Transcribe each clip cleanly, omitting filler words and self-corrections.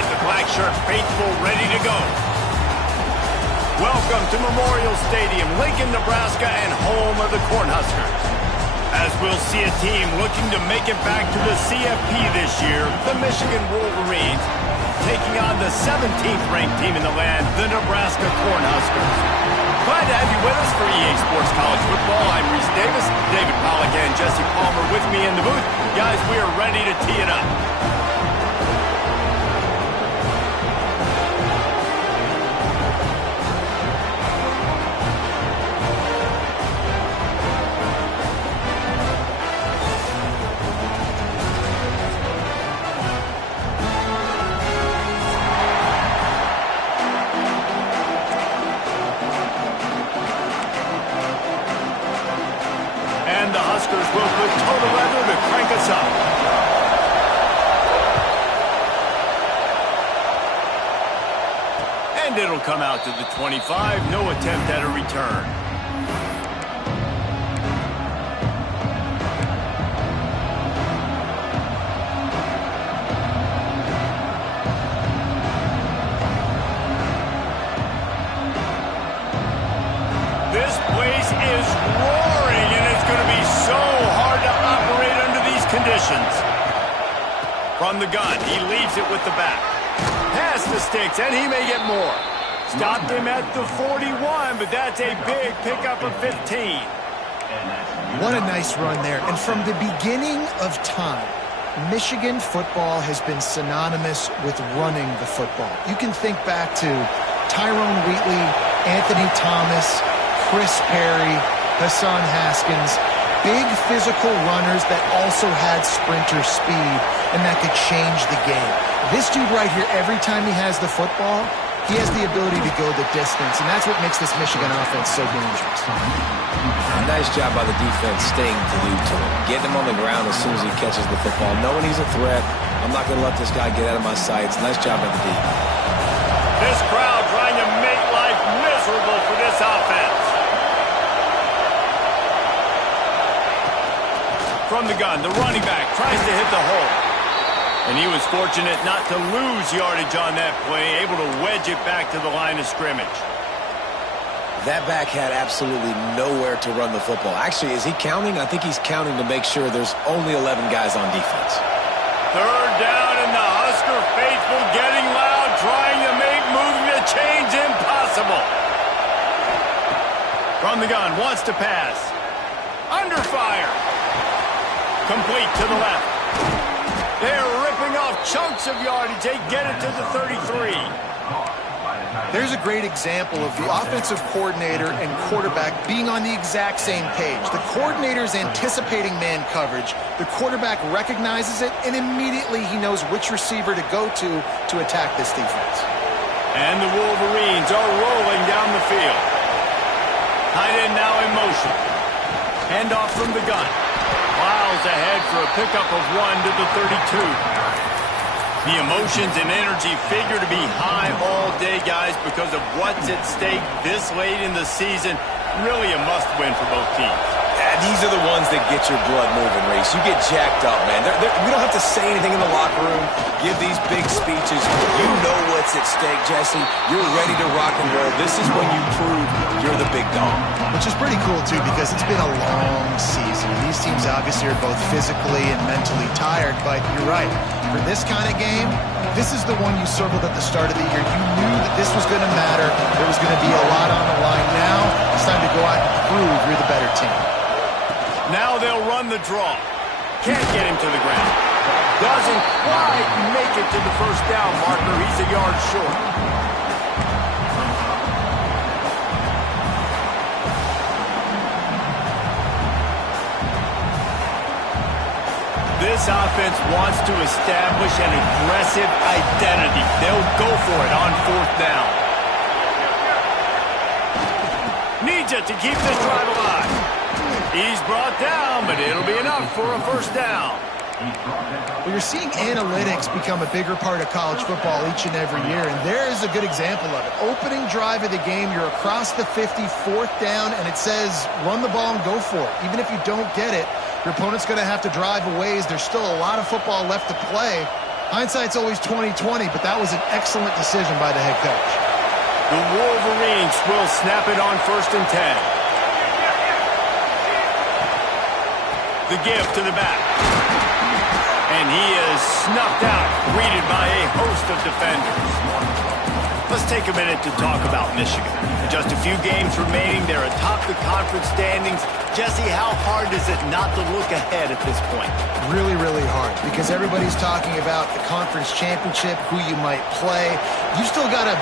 get the black shirt faithful ready to go. Welcome to Memorial Stadium, Lincoln, Nebraska, and home of the Cornhuskers. As we'll see a team looking to make it back to the CFP this year, the Michigan Wolverines, taking on the 17th ranked team in the land, the Nebraska Cornhuskers. Glad to have you with us for EA Sports College Football. I'm Reese Davis, David Pollack, and Jesse Palmer with me in the booth. Guys, we are ready to tee it up. And the Huskers will put total leather to crank us up. And it'll come out to the 25. No attempt at a return. This place is roaring, and it's going to be so hard to operate under these conditions. From the gun, he leaves it with the back. Pass the sticks, and he may get more. Stopped him at the 41, but that's a big pickup of 15. What a nice run there. And from the beginning of time, Michigan football has been synonymous with running the football. You can think back to Tyrone Wheatley, Anthony Thomas, Chris Perry, Hassan Haskins, big physical runners that also had sprinter speed and that could change the game. This dude right here, every time he has the football, he has the ability to go the distance, and that's what makes this Michigan offense so dangerous. Nice job by the defense staying glued to him, getting him on the ground as soon as he catches the football, knowing he's a threat. I'm not going to let this guy get out of my sights. Nice job by the defense. This crowd trying to make life miserable for this offense. From the gun, the running back tries to hit the hole. And he was fortunate not to lose yardage on that play, able to wedge it back to the line of scrimmage. That back had absolutely nowhere to run the football. Actually, is he counting? I think he's counting to make sure there's only 11 guys on defense. Third down, and the Husker faithful getting loud, trying to make moving the chains impossible. From the gun, wants to pass. Under fire. Complete to the left. They're ripping off chunks of yardage. They get it to the 33. There's a great example of the offensive coordinator and quarterback being on the exact same page. The coordinator's anticipating man coverage. The quarterback recognizes it, and immediately he knows which receiver to go to attack this defense. And the Wolverines are rolling down the field. Tight end now in motion. Handoff from the gun. Miles ahead for a pickup of 1 to the 32. The emotions and energy figure to be high all day, guys, because of what's at stake this late in the season. Really a must-win for both teams. These are the ones that get your blood moving, Reese. You get jacked up, man. We don't have to say anything in the locker room, give these big speeches. You know what's at stake, Jesse. You're ready to rock and roll. This is when you prove you're the big dog. Which is pretty cool, too, because it's been a long season. These teams obviously are both physically and mentally tired, but you're right. For this kind of game, this is the one you circled at the start of the year. You knew that this was going to matter. There was going to be a lot on the line. Now it's time to go out and prove you're the better team. Now they'll run the draw. Can't get him to the ground. Doesn't quite make it to the first down marker. He's a yard short. This offense wants to establish an aggressive identity. They'll go for it on fourth down. Needs it to keep this drive alive. He's brought down, but it'll be enough for a first down. Well, you're seeing analytics become a bigger part of college football each and every year, and there is a good example of it. Opening drive of the game, you're across the 50, fourth down, and it says run the ball and go for it. Even if you don't get it, your opponent's going to have to drive a ways. There's still a lot of football left to play. Hindsight's always 20/20, but that was an excellent decision by the head coach. The Wolverines will snap it on 1st and 10. The give to the back. And he is snuffed out, greeted by a host of defenders. Let's take a minute to talk about Michigan. Just a few games remaining. They're atop the conference standings. Jesse, how hard is it not to look ahead at this point? Really, really hard, because everybody's talking about the conference championship, who you might play. You still got to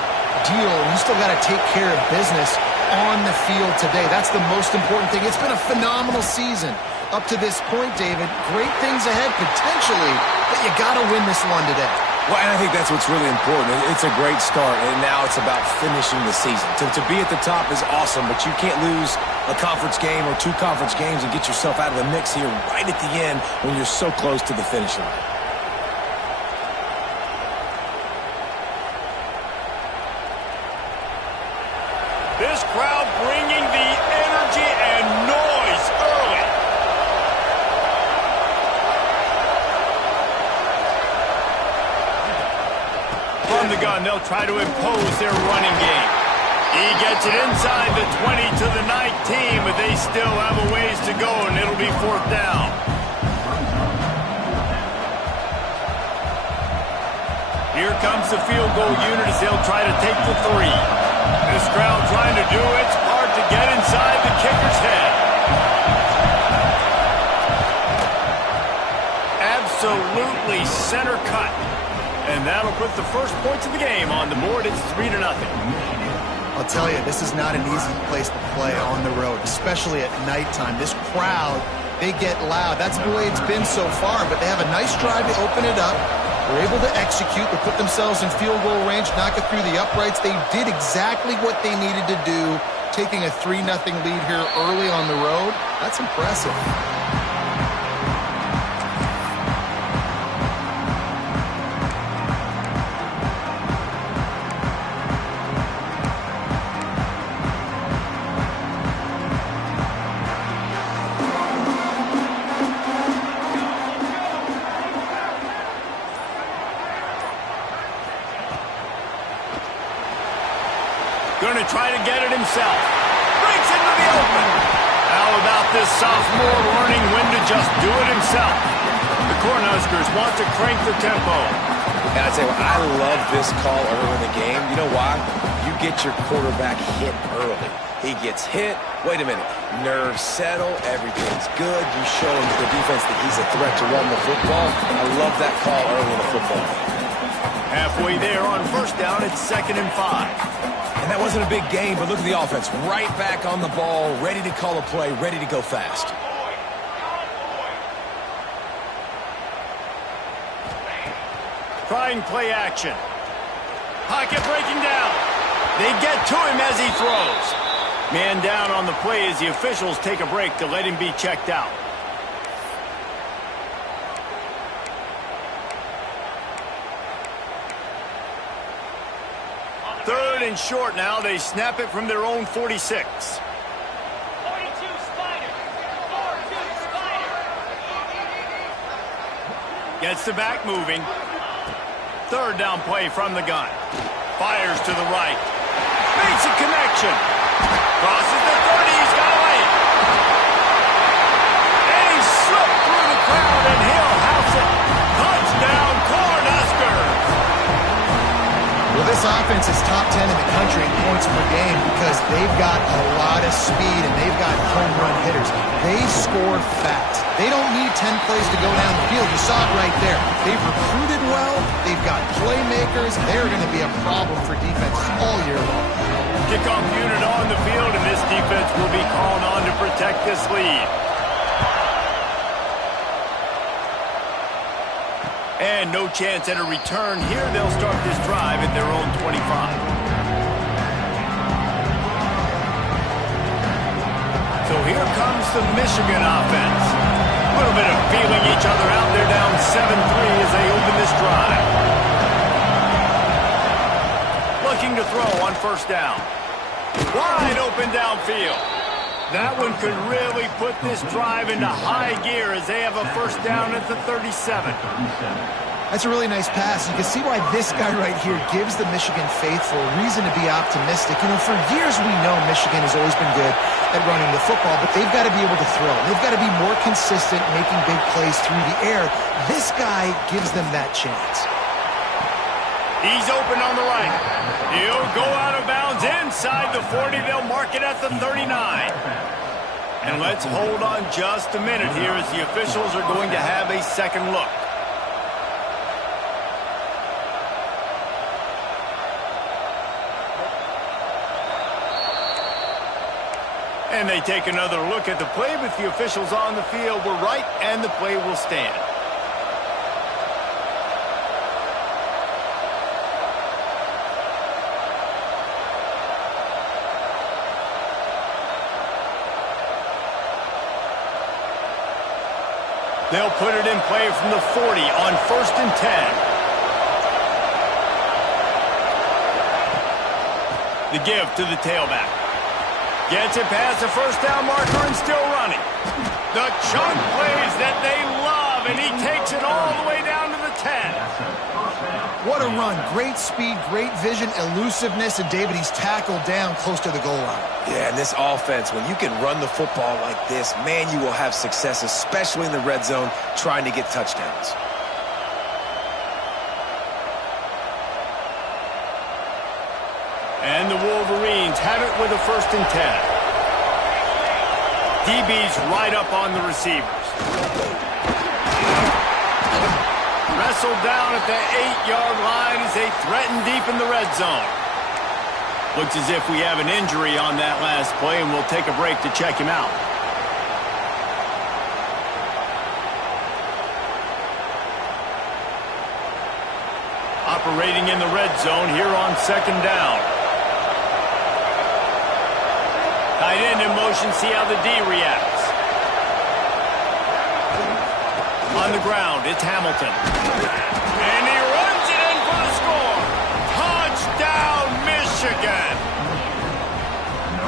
deal, and you still got to take care of business on the field today. That's the most important thing. It's been a phenomenal season up to this point, David. Great things ahead, potentially, but you got to win this one today. Well, and I think that's what's really important. It's a great start, and now it's about finishing the season. To be at the top is awesome, but you can't lose a conference game or 2 conference games and get yourself out of the mix here right at the end when you're so close to the finish line. This crowd bringing the energy and noise early. From the gun, they'll try to impose their running game. He gets it inside the 20 to the 19, but they still have a ways to go, and it'll be 4th down. Here comes the field goal unit as they'll try to take the 3. This crowd trying to do its part to get inside the kicker's head. Absolutely center cut. And that'll put the first points of the game on the board. It's 3-0. I'll tell you, this is not an easy place to play on the road, especially at nighttime. This crowd, they get loud. That's the way it's been so far, but they have a nice drive to open it up. They're able to execute, to put themselves in field goal range, knock it through the uprights. They did exactly what they needed to do, taking a 3-0 lead here early on the road. That's impressive. Going to try to get it himself. Breaks into the open. How about this sophomore learning when to just do it himself? The Cornhuskers want to crank the tempo. And I tell you what, I love this call early in the game. You know why? You get your quarterback hit early. He gets hit. Wait a minute. Nerves settle. Everything's good. You show him the defense that he's a threat to run the football. I love that call early in the football game. Halfway there on 1st down, it's 2nd and 5. And that wasn't a big game, but look at the offense. Right back on the ball, ready to call a play, ready to go fast. Trying play action. Pocket breaking down. They get to him as he throws. Man down on the play as the officials take a break to let him be checked out. Third and short now. They snap it from their own 46. 42 Spider. 4-2 Spider. Gets the back moving. 3rd down play from the gun. Fires to the right. Makes a connection. Crosses the 30. He's got away. And he slipped through the crowd, and he'll house it. Touchdown, Cornhuskers. Well, this offense is top 10 in the country in points per game because they've got a lot of speed and they've got home run hitters. They score fast. They don't need 10 plays to go down the field. You saw it right there. They've recruited well. They've got playmakers. They're going to be a problem for defenses all year long. Kickoff unit on the field, and this defense will be called on to protect this lead. And no chance at a return here. They'll start this drive at their own 25. So here comes the Michigan offense. A little bit of feeling each other out. They're down 7-3 as they open this drive. Looking to throw on 1st down. Wide open downfield. That one could really put this drive into high gear as they have a 1st down at the 37. That's a really nice pass. You can see why this guy right here gives the Michigan faithful reason to be optimistic. You know, for years we know Michigan has always been good at running the football, but they've got to be able to throw. They've got to be more consistent making big plays through the air. This guy gives them that chance. He's open on the right. He'll go out of bounds inside the 40. They'll mark it at the 39. And let's hold on just a minute here as the officials are going to have a second look. And they take another look at the play, but the officials on the field were right, and the play will stand. They'll put it in play from the 40 on 1st and 10. The give to the tailback. Gets it past the first down marker and still running. The chunk plays that they love, and he takes it all the way down to the 10. What a run. Great speed, great vision, elusiveness, and David, he's tackled down close to the goal line. Yeah, and this offense, when you can run the football like this, man, you will have success, especially in the red zone, trying to get touchdowns. And the Wolverines have it with a 1st and 10. DB's right up on the receivers. Wrestled down at the 8-yard line as they threaten deep in the red zone. Looks as if we have an injury on that last play, and we'll take a break to check him out. Operating in the red zone here on 2nd down. Tight end in motion, see how the D reacts. On the ground, it's Hamilton. And he runs it in for the score. Touchdown, Michigan.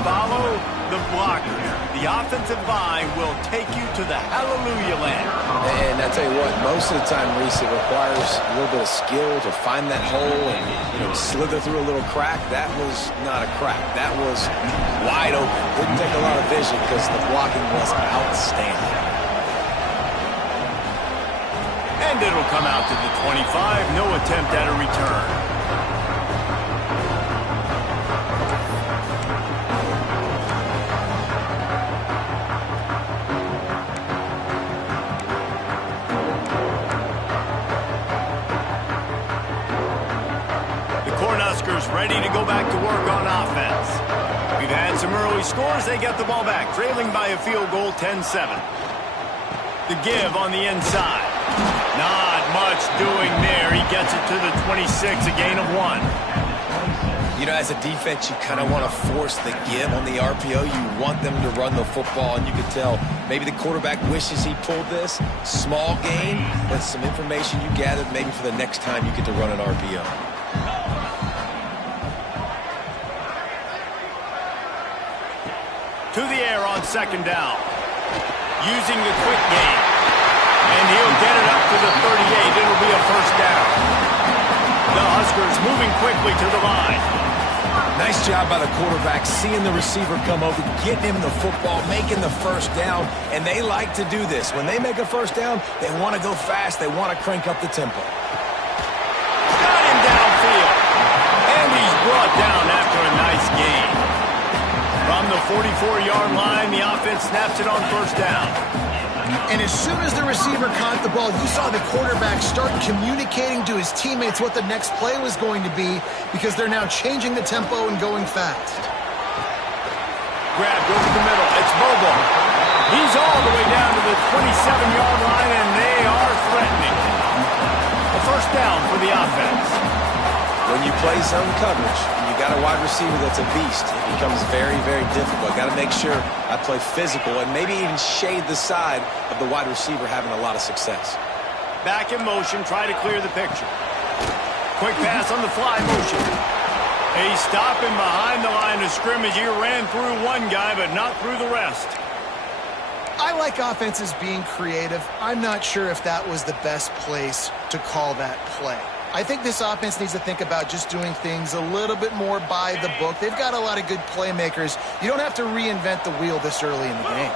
Follow the blockers. The offensive line will take you to the hallelujah land. And I tell you what, most of the time, Reese, it requires a little bit of skill to find that hole and, slither through a little crack. That was not a crack. That was wide open. Didn't take a lot of vision because the blocking was outstanding. And it'll come out to the 25. No attempt at a return. Ready to go back to work on offense. We've had some early scores. They get the ball back, trailing by a field goal, 10-7. The give on the inside. Not much doing there. He gets it to the 26, a gain of 1. As a defense, you kind of want to force the give on the RPO. You want them to run the football, and you can tell maybe the quarterback wishes he pulled this. Small gain, but some information you gathered maybe for the next time you get to run an RPO. To the air on 2nd down. Using the quick game. And he'll get it up to the 38. It'll be a 1st down. The Huskers moving quickly to the line. Nice job by the quarterback, seeing the receiver come over, getting him the football, making the 1st down. And they like to do this. When they make a 1st down, they want to go fast. They want to crank up the tempo. Got him downfield. And he's brought down after a nice gain. From the 44-yard line, the offense snaps it on 1st down. And as soon as the receiver caught the ball, you saw the quarterback start communicating to his teammates what the next play was going to be because they're now changing the tempo and going fast. Grabbed over the middle. It's Bobo. He's all the way down to the 27-yard line, and they are threatening. A 1st down for the offense. When you play zone coverage, you got a wide receiver that's a beast. It becomes very, very difficult. Got to make sure I play physical and maybe even shade the side of the wide receiver having a lot of success. Back in motion, try to clear the picture. Quick pass on the fly motion. He's stopping behind the line of scrimmage. He ran through one guy, but not through the rest. I like offenses being creative. I'm not sure if that was the best place to call that play. I think this offense needs to think about just doing things a little bit more by the book. They've got a lot of good playmakers. You don't have to reinvent the wheel this early in the game.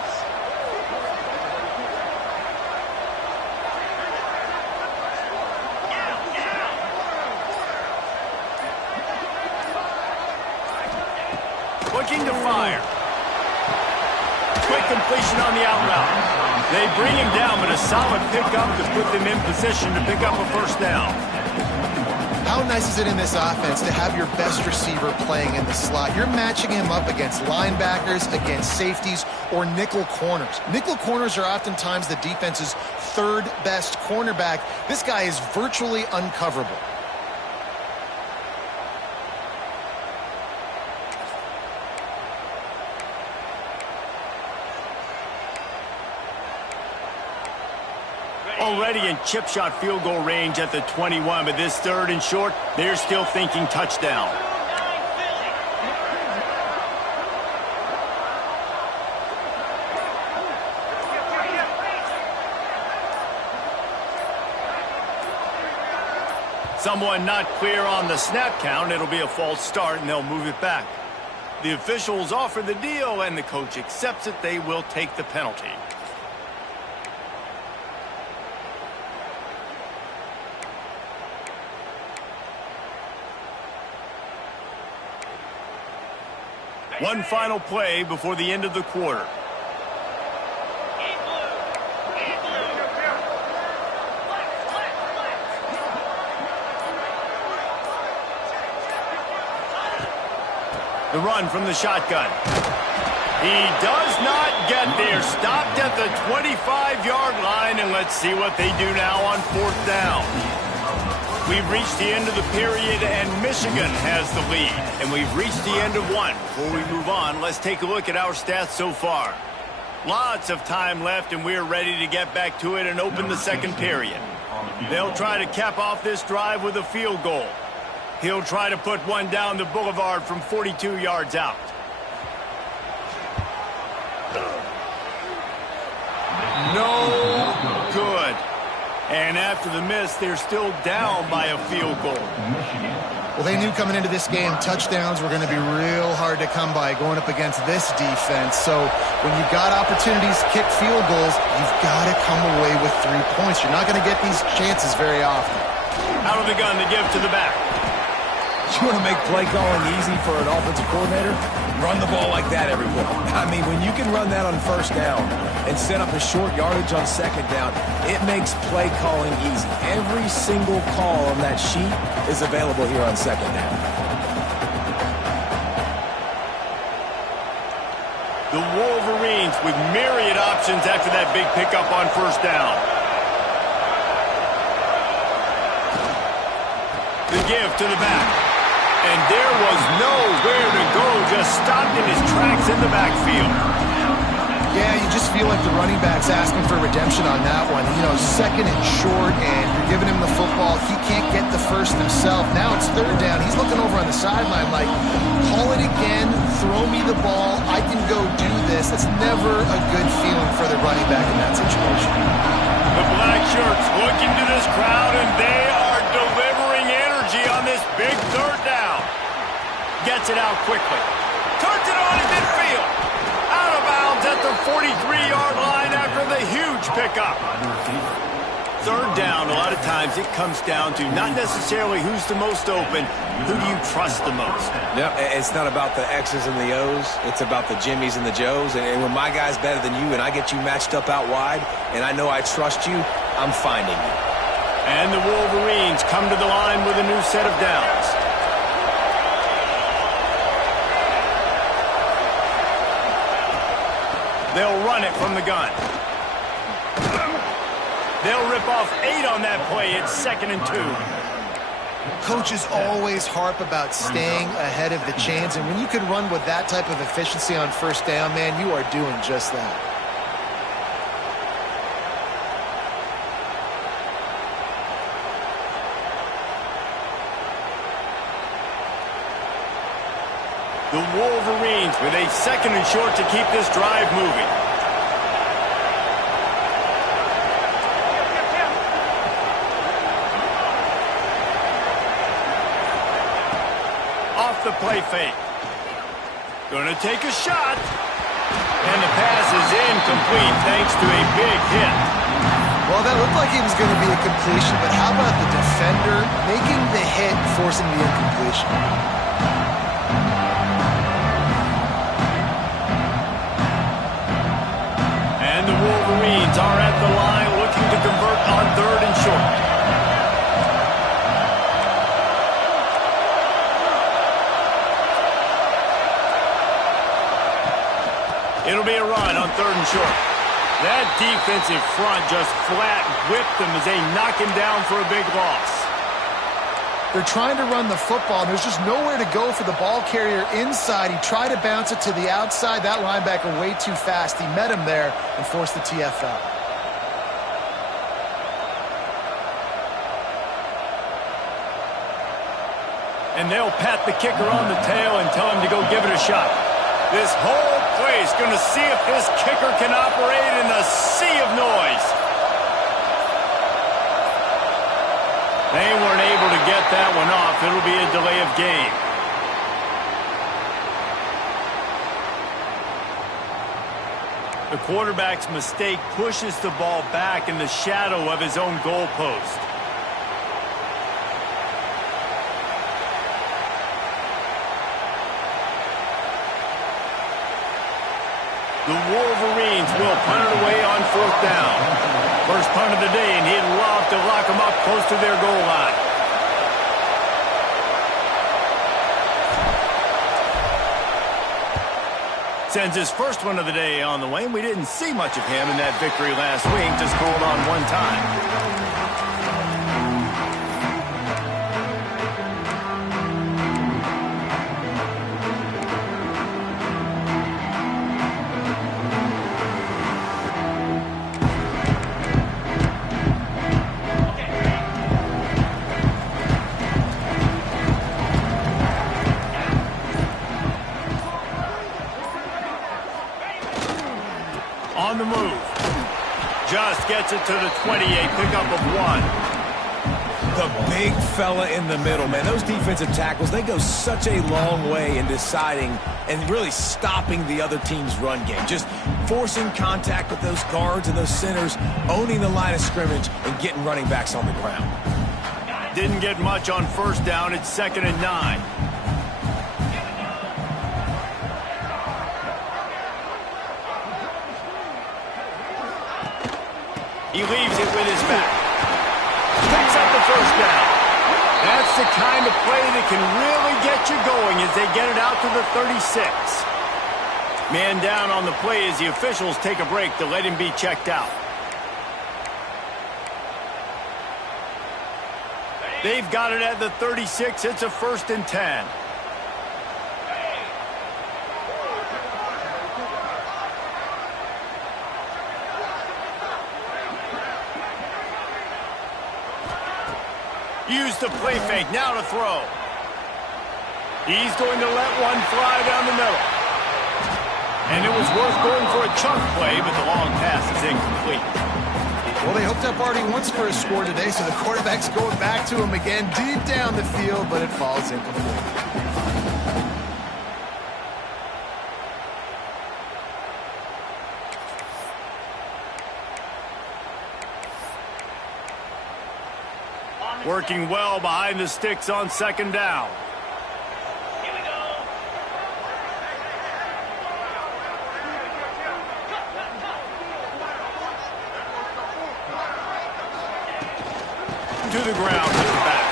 Looking to fire. Quick completion on the out route. They bring him down, but a solid pickup to put them in position to pick up a first down. How nice is it in this offense to have your best receiver playing in the slot? You're matching him up against linebackers, against safeties, or nickel corners. Nickel corners are oftentimes the defense's third best cornerback. This guy is virtually uncoverable. Already in chip shot field goal range at the 21, but this third and short, they're still thinking touchdown. Someone not clear on the snap count. It'll be a false start, and they'll move it back. The officials offer the deal, and the coach accepts it. They will take the penalty. One final play before the end of the quarter. The run from the shotgun. He does not get there. Stopped at the 25-yard line, and let's see what they do now on fourth down. We've reached the end of the period, and Michigan has the lead. And we've reached the end of one. Before we move on, let's take a look at our stats so far. Lots of time left, and we're ready to get back to it and open the second period. They'll try to cap off this drive with a field goal. He'll try to put one down the boulevard from 42 yards out. No good. And after the miss, they're still down by a field goal. Well, they knew coming into this game, touchdowns were going to be real hard to come by going up against this defense. So when you've got opportunities to kick field goals, you've got to come away with 3 points. You're not going to get these chances very often. Out of the gun to give to the back. You want to make play calling easy for an offensive coordinator? Run the ball like that every play. I mean, when you can run that on first down and set up a short yardage on second down, it makes play calling easy. Every single call on that sheet is available here on second down. The Wolverines with myriad options after that big pickup on first down. The give to the back. And there was nowhere to go, just stopped in his tracks in the backfield. Yeah, you just feel like the running back's asking for redemption on that one. You know, second and short, and you're giving him the football. He can't get the first himself. Now it's third down. He's looking over on the sideline like, call it again, throw me the ball, I can go do this. That's never a good feeling for the running back in that situation. The black shirts look into this crowd, and they are delivering energy on this big third down. Gets it out quickly. Turns it on in midfield. Out of bounds at the 43-yard line after the huge pickup. Third down, a lot of times it comes down to not necessarily who's the most open, who do you trust the most? Yep, it's not about the X's and the O's. It's about the Jimmys and the Joes. And when my guy's better than you and I get you matched up out wide and I know I trust you, I'm finding you. And the Wolverines come to the line with a new set of downs. They'll run it from the gun. They'll rip off 8 on that play. It's 2nd and 2. Coaches always harp about staying ahead of the chains, and when you can run with that type of efficiency on first down, man, you are doing just that. The Wolverines with a 2nd and short to keep this drive moving. play fake. Gonna take a shot. And the pass is incomplete thanks to a big hit. Well, that looked like it was going to be a completion, but how about the defender making the hit, forcing the incompletion? And the Wolverines are at the line looking to convert on 3rd and short. It'll be a run on 3rd and short. That defensive front just flat whipped them as they knock him down for a big loss. They're trying to run the football, and there's just nowhere to go for the ball carrier inside. He tried to bounce it to the outside. That linebacker way too fast. He met him there and forced the TFL. And they'll pat the kicker on the tail and tell him to go give it a shot. This whole place going to see if this kicker can operate in a sea of noise. They weren't able to get that one off. It'll be a delay of game. The quarterback's mistake pushes the ball back in the shadow of his own goalpost. The Wolverines will punt it away on 4th down. First punt of the day, and he'd love to lock them up close to their goal line. Sends his first one of the day on the way. We didn't see much of him in that victory last week. Just called on one time. On the move. Just gets it to the 28, pickup of 1. The big fella in the middle, man. Those defensive tackles, they go such a long way in deciding and really stopping the other team's run game. Just forcing contact with those guards and those centers, owning the line of scrimmage, and getting running backs on the ground. Didn't get much on 1st down. It's 2nd and 9. He leaves it with his back. Picks up the 1st down. That's the kind of play that can really get you going as they get it out to the 36. Man down on the play as the officials take a break to let him be checked out. They've got it at the 36. It's a 1st and 10. Use the play fake, now to throw. He's going to let one fly down the middle. And it was worth going for a chunk play, but the long pass is incomplete. Well, they hooked up already once for a score today, so the quarterback's going back to him again deep down the field, but it falls incomplete. Working well behind the sticks on 2nd down. Here we go. To the ground, to the back.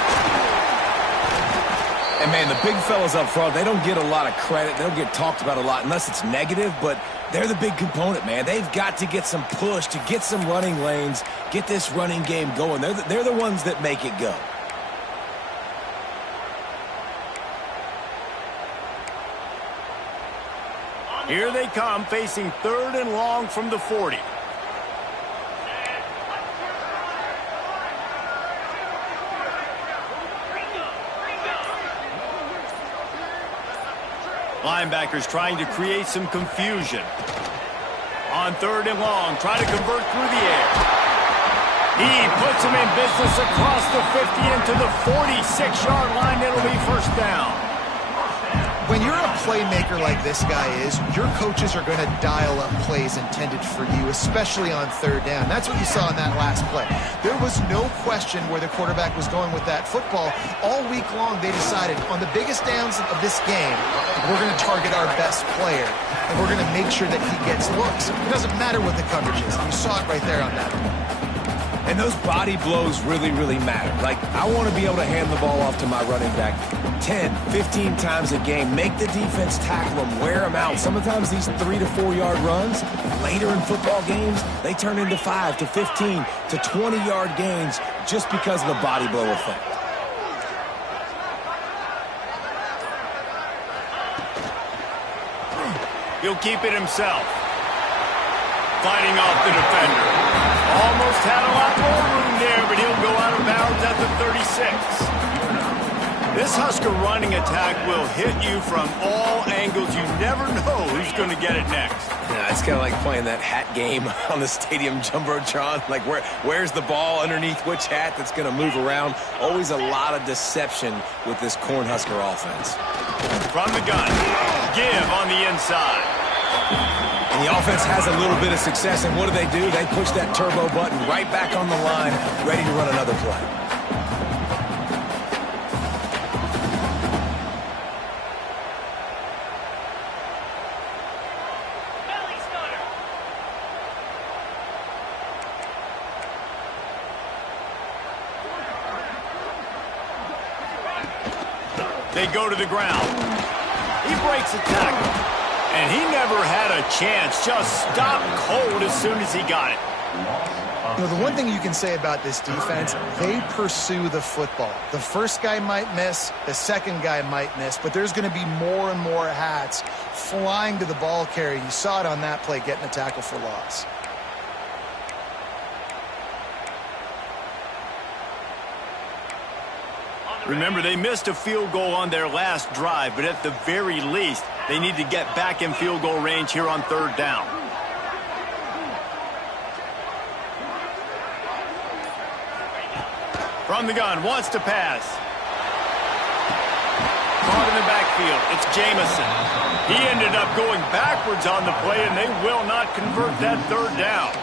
And, man, the big fellas up front, they don't get a lot of credit. They don't get talked about a lot unless it's negative, but they're the big component, man. They've got to get some push, to get some running lanes, get this running game going. They're the ones that make it go. Here they come, facing 3rd and long from the 40. Linebackers trying to create some confusion. On 3rd and long, try to convert through the air. He puts him in business across the 50 into the 46-yard line. It'll be 1st down. playmaker like this guy is, your coaches are going to dial up plays intended for you, especially on third down. That's what you saw in that last play. There was no question where the quarterback was going with that football. All week long, they decided on the biggest downs of this game, we're going to target our best player, and we're going to make sure that he gets looks. It doesn't matter what the coverage is. You saw it right there on that one. And those body blows really, really matter. Like, I want to be able to hand the ball off to my running back 10, 15 times a game. Make the defense tackle them, wear them out. Sometimes these 3 to 4 yard runs, later in football games, they turn into 5 to 15 to 20 yard gains just because of the body blow effect. He'll keep it himself. Fighting off the defender. Almost had a lot more room there, but he'll go out of bounds at the 36. This Husker running attack will hit you from all angles. You never know who's going to get it next. Yeah, it's kind of like playing that hat game on the stadium jumbotron. Like, where's the ball underneath which hat that's going to move around? Always a lot of deception with this Cornhusker offense. From the gun, give on the inside. And the offense has a little bit of success, and what do? They push that turbo button right back on the line, ready to run another play. Belly starter. They go to the ground. He breaks a tackle. And he never had a chance. Just stopped cold as soon as he got it. You know, the one thing you can say about this defense, they pursue the football. The first guy might miss, the second guy might miss, but there's going to be more and more hats flying to the ball carrier. You saw it on that play, getting a tackle for loss. Remember, they missed a field goal on their last drive, but at the very least, they need to get back in field goal range here on third down. From the gun, wants to pass. Caught in the backfield, it's Jamison. He ended up going backwards on the play, and they will not convert that third down.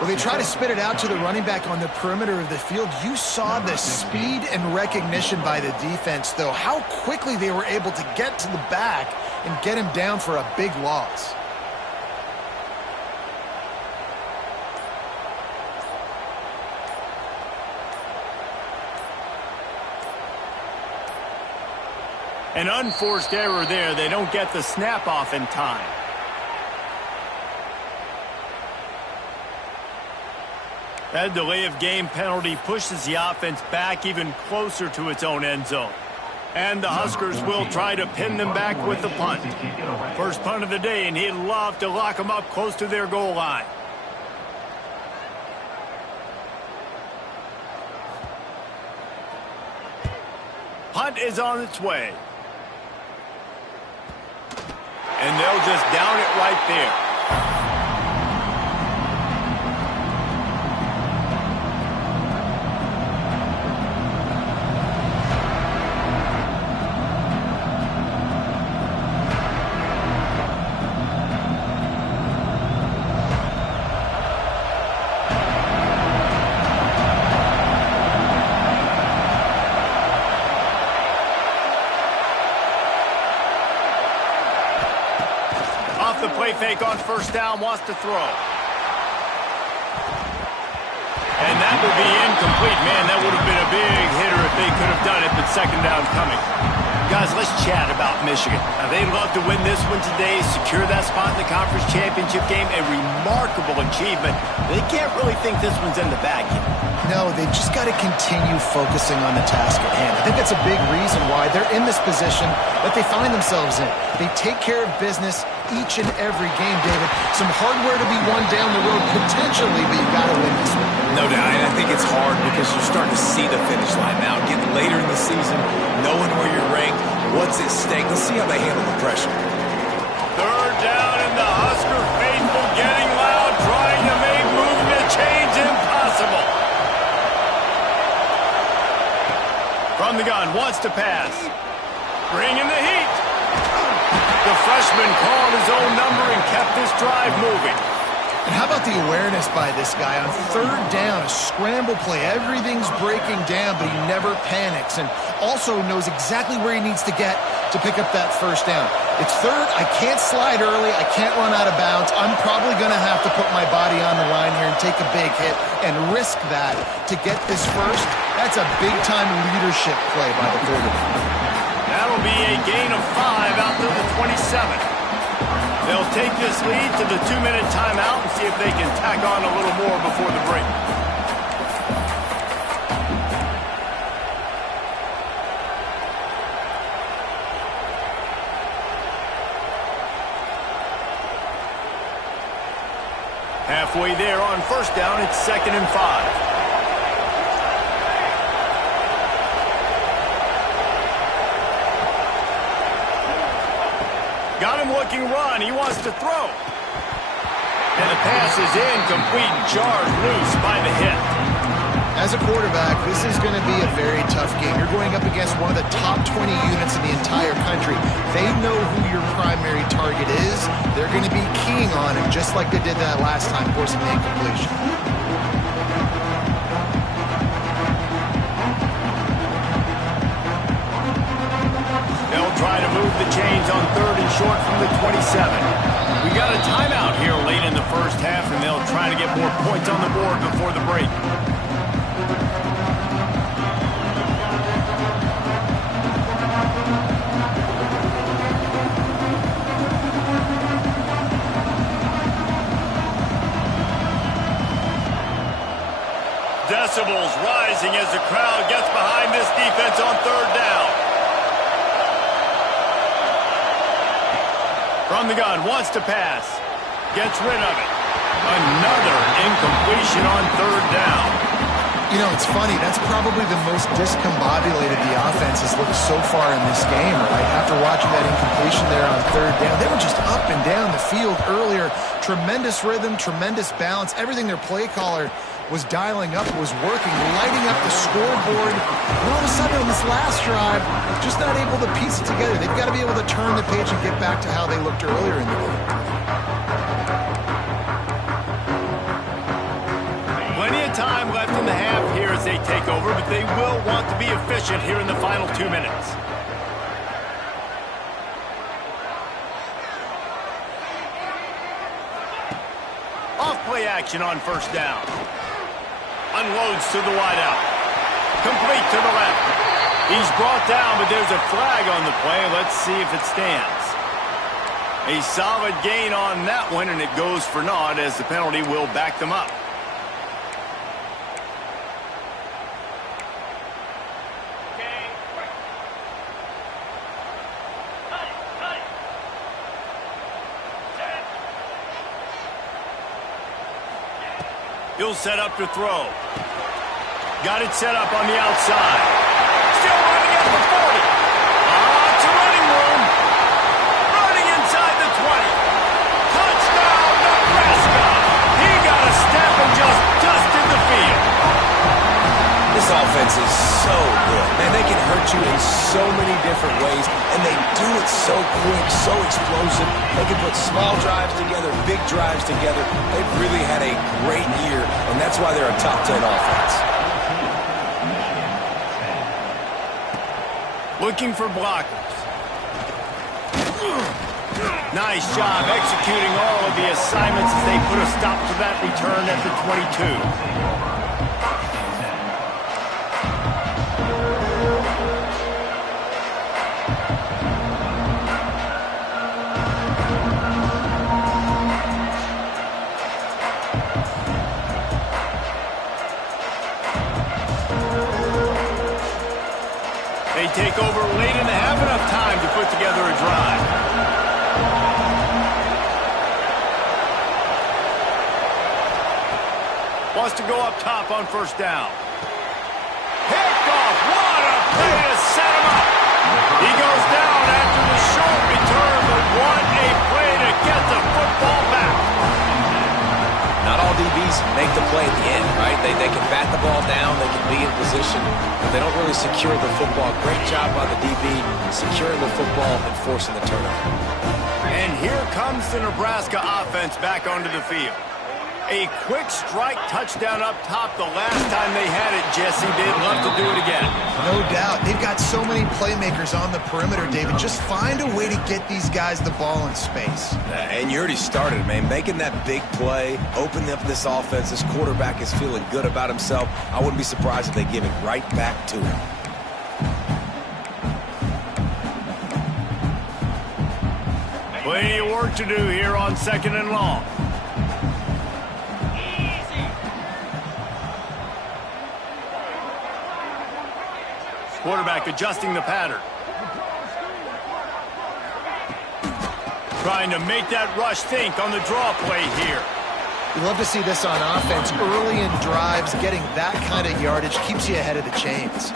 Well, they try to spit it out to the running back on the perimeter of the field. You saw the speed and recognition by the defense, though, how quickly they were able to get to the back and get him down for a big loss. An unforced error there. They don't get the snap off in time. That delay of game penalty pushes the offense back even closer to its own end zone. And the Huskers will try to pin them back with the punt. First punt of the day, and he'd love to lock them up close to their goal line. Punt is on its way. And they'll just down it right there. The play fake on first down, wants to throw. And that will be incomplete. Man, that would have been a big hitter if they could have done it, but second down coming. Guys, let's chat about Michigan. Now, they'd love to win this one today, secure that spot in the conference championship game, a remarkable achievement. They can't really think this one's in the bag yet. No, they've just got to continue focusing on the task at hand. I think that's a big reason why they're in this position that they find themselves in. They take care of business each and every game, David. Some hardware to be won down the road potentially, but you got to win this one. No doubt, and I think it's hard because you're starting to see the finish line now. Getting later in the season, knowing where you're ranked, what's at stake. Let's see how they handle the pressure. Third down, and the Husker faithful getting loud, trying to make moving the change impossible. From the gun, wants to pass. Bring in the heat. The freshman called his own number and kept this drive moving. And how about the awareness by this guy on third down, a scramble play. Everything's breaking down, but he never panics and also knows exactly where he needs to get to pick up that first down. It's third. I can't slide early. I can't run out of bounds. I'm probably going to have to put my body on the line here and take a big hit and risk that to get this first. That's a big-time leadership play by the quarterback. That'll be a gain of 5 out to the 27. They'll take this lead to the 2-minute timeout and see if they can tack on a little more before the break. Halfway there on first down, it's 2nd and 5. Got him looking run. He wants to throw. And the pass is incomplete and jarred loose by the hit. As a quarterback, this is going to be a very tough game. You're going up against one of the top 20 units in the entire country. They know who your primary target is. They're going to be keying on him just like they did that last time, forcing the incompletion. Try to move the chains on 3rd and short from the 27. We got a timeout here late in the first half, and they'll try to get more points on the board before the break. Decibels rising as the crowd gets behind this defense on 3rd down. From the gun, wants to pass. Gets rid of it. Another incompletion on 3rd down. You know, it's funny. That's probably the most discombobulated the offense has looked so far in this game, right? After watching that incompletion there on 3rd down, they were just up and down the field earlier. Tremendous rhythm, tremendous balance. Everything their play caller was dialing up, was working, lighting up the scoreboard. And all of a sudden on this last drive, just not able to piece it together. They've got to be able to turn the page and get back to how they looked earlier in the game. Plenty of time left in the half here as they take over, but they will want to be efficient here in the final 2 minutes. Off-play action on first down. Unloads to the wideout. Complete to the left. He's brought down, but there's a flag on the play. Let's see if it stands. A solid gain on that one, and it goes for naught as the penalty will back them up. He'll set up to throw. Got it set up on the outside. Still running at the 40. To running room. Running inside the 20. Touchdown, Nebraska. He got a step and just dusted the field. This offense is so good. Man, they can hurt you in so many different ways, and they do it so quick, so explosive. They can put small drives together, big drives together. They've really had a great year, and that's why they're a top 10 offense. Looking for blockers. Nice job executing all of the assignments as they put a stop to that return at the 22. They take over late and they have enough time to put together a drive. Wants to go up top on first down. Picked off. What a play to set him up. He goes down after the short return, but what a play to get the football back. Not all DBs make the play at the end, right? They can bat the ball down, they can be in position, but they don't really secure the football. Great job by the DB securing the football and forcing the turnover. And here comes the Nebraska offense back onto the field. A quick strike touchdown up top the last time they had it, Jesse. They'd love to do it again. No doubt. They've got so many playmakers on the perimeter, David. Just find a way to get these guys the ball in space. And you already started, man. Making that big play, opening up this offense. This quarterback is feeling good about himself. I wouldn't be surprised if they give it right back to him. Plenty of work to do here on 2nd and long. Quarterback adjusting the pattern. Trying to make that rush think on the draw play here. You love to see this on offense. Early in drives, getting that kind of yardage keeps you ahead of the chains.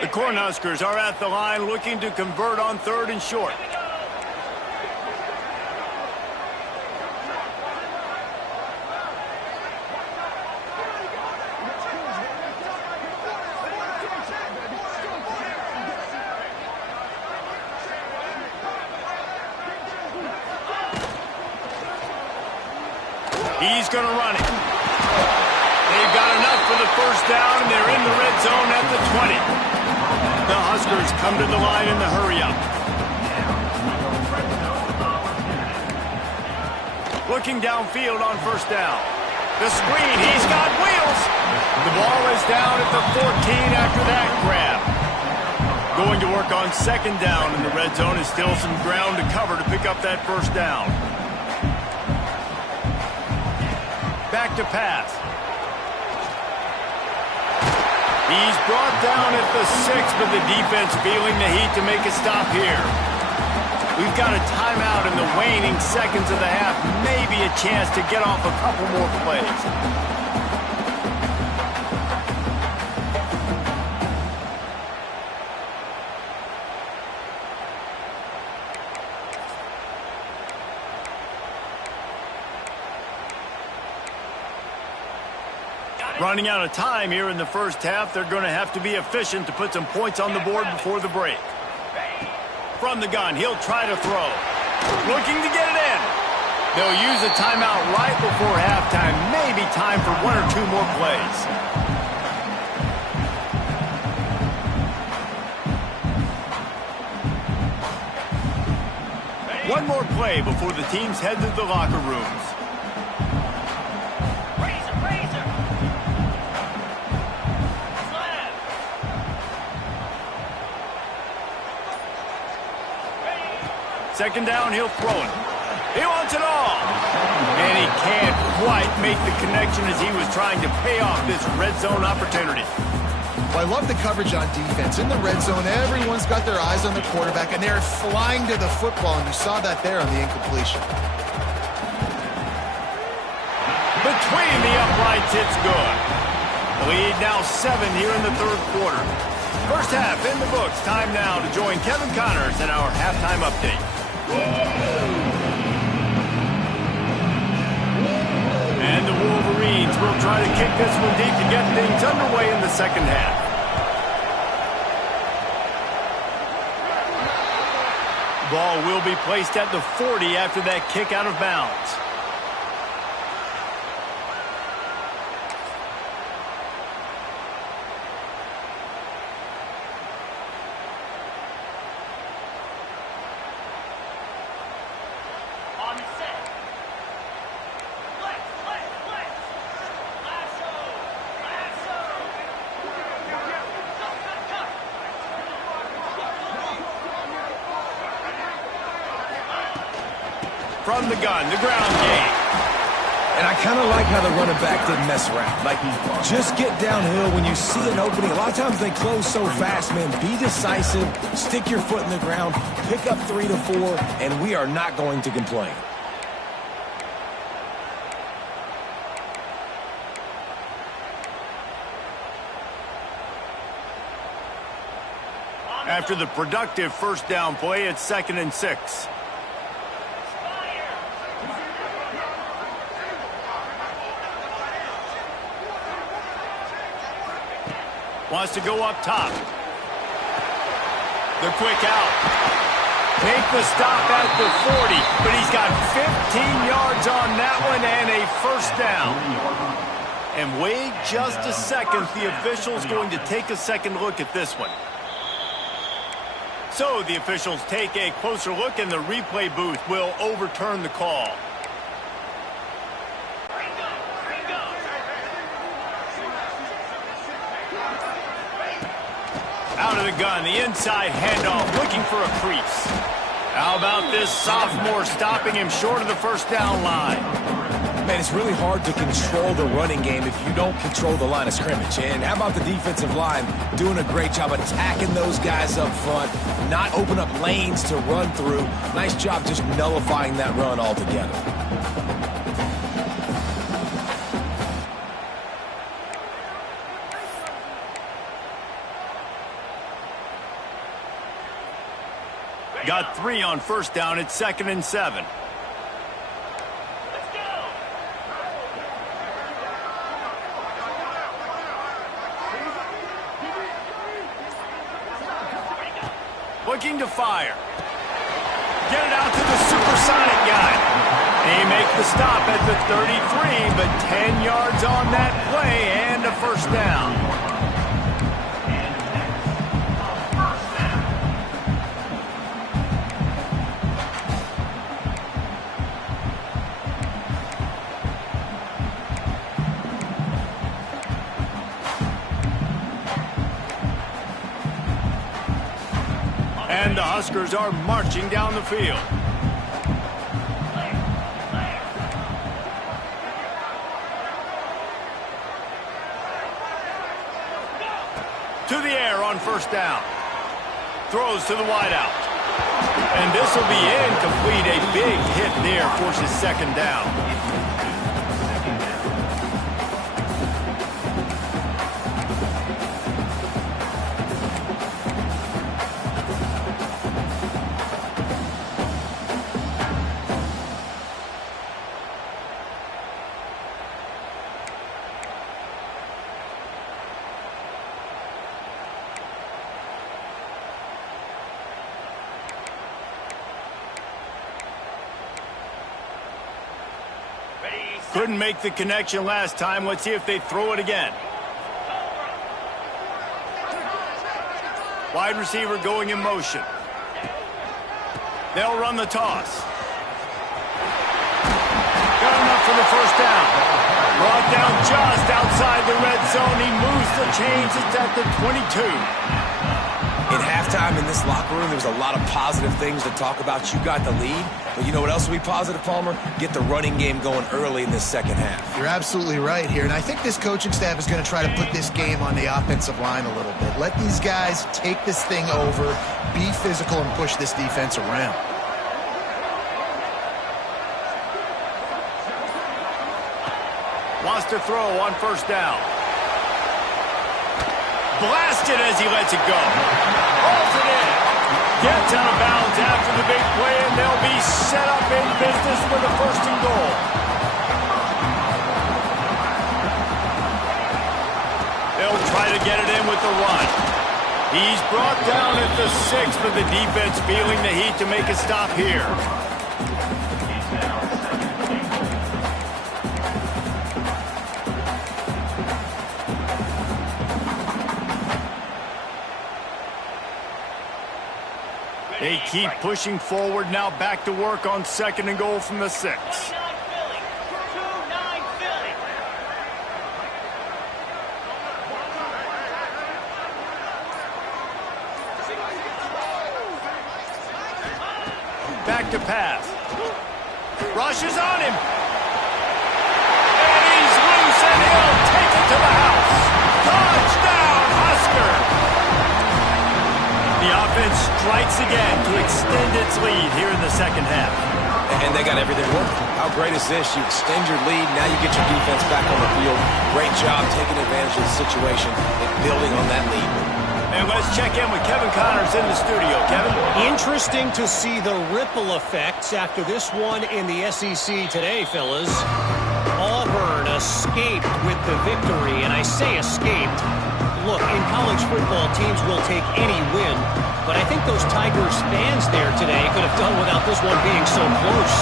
The Cornhuskers are at the line looking to convert on 3rd and short. He's going to run it. They've got enough for the first down, and they're in the red zone at the 20. The Huskers come to the line in the hurry-up. Looking downfield on 1st down. The screen, he's got wheels. The ball is down at the 14 after that grab. Going to work on 2nd down in the red zone is still some ground to cover to pick up that 1st down. Back to pass. He's brought down at the 6, but the defense feeling the heat to make a stop here. We've got a timeout in the waning seconds of the half. Maybe a chance to get off a couple more plays. Running out of time here in the first half. They're going to have to be efficient to put some points on the board before the break. From the gun, he'll try to throw. Looking to get it in. They'll use a timeout right before halftime. Maybe time for 1 or 2 more plays. One more play before the teams head to the locker rooms. Second down, he'll throw it. He wants it all. And he can't quite make the connection as he was trying to pay off this red zone opportunity. Well, I love the coverage on defense. In the red zone, everyone's got their eyes on the quarterback, and they're flying to the football, and you saw that there on the incompletion. Between the uprights, it's good. The lead now 7 here in the 3rd quarter. First half in the books. Time now to join Kevin Connors in our halftime update. And the Wolverines will try to kick this one deep to get things underway in the 2nd half. Ball will be placed at the 40 after that kick out of bounds. From the gun, the ground game. And I kind of like how the running back didn't mess around. Like, just get downhill when you see an opening. A lot of times they close so fast, man. Be decisive, stick your foot in the ground, pick up 3 to 4, and we are not going to complain. After the productive first down play, it's 2nd and 6. Wants to go up top. The quick out. Make the stop at the 40, but he's got 15 yards on that one and a first down. And wait just a second. The official's going to take a second look at this one. So the officials take a closer look, and the replay booth will overturn the call. Out of the gun, the inside handoff, looking for a crease. How about this sophomore stopping him short of the first down line? Man, it's really hard to control the running game if you don't control the line of scrimmage. And how about the defensive line doing a great job attacking those guys up front, not open up lanes to run through. Nice job just nullifying that run altogether. Got 3 on first down. It's 2nd and 7. Let's go. Looking to fire. Get it out to the supersonic guy. They make the stop at the 33, but 10 yards on that play and a first down. And the Huskers are marching down the field. To the air on first down. Throws to the wideout. And this will be incomplete. A big hit there forces second down. Couldn't make the connection last time. Let's see if they throw it again. Wide receiver going in motion. They'll run the toss. Got enough for the first down. Brought down just outside the red zone. He moves the chains. It's at the 22. In halftime in this locker room, there was a lot of positive things to talk about. You got the lead, but you know what else will be positive, Palmer? Get the running game going early in this second half. You're absolutely right here, and I think this coaching staff is going to try to put this game on the offensive line a little bit. Let these guys take this thing over, be physical, and push this defense around. Wants to throw on first down. Blasted as he lets it go. Holds it in. Gets out of bounds after the big play, and they'll be set up in business for the first and goal. They'll try to get it in with the run. He's brought down at the 6, but the defense feeling the heat to make a stop here. They keep pushing forward, now back to work on 2nd and goal from the 6. 29 Philly. 29 Philly. Back to pass. Rushes on him. And he's loose, and he'll take it to the house. Touchdown, Husker! The offense strikes again to extend its lead here in the second half. And they got everything working. How great is this? You extend your lead, now you get your defense back on the field. Great job taking advantage of the situation and building on that lead. And let's check in with Kevin Connors in the studio. Kevin? Interesting to see the ripple effects after this one in the SEC today, fellas. Auburn escaped with the victory, and I say escaped. look, in college football, teams will take any win, but I think those Tigers fans there today could have done without this one being so close.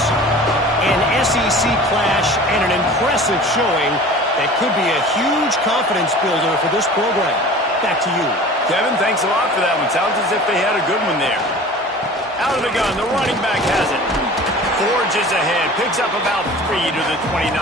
An SEC clash and an impressive showing that could be a huge confidence builder for this program. Back to you. Kevin, thanks a lot for that one. Sounds as if they had a good one there. Out of the gun, the running back has it. Forges ahead, picks up about 3 to the 29.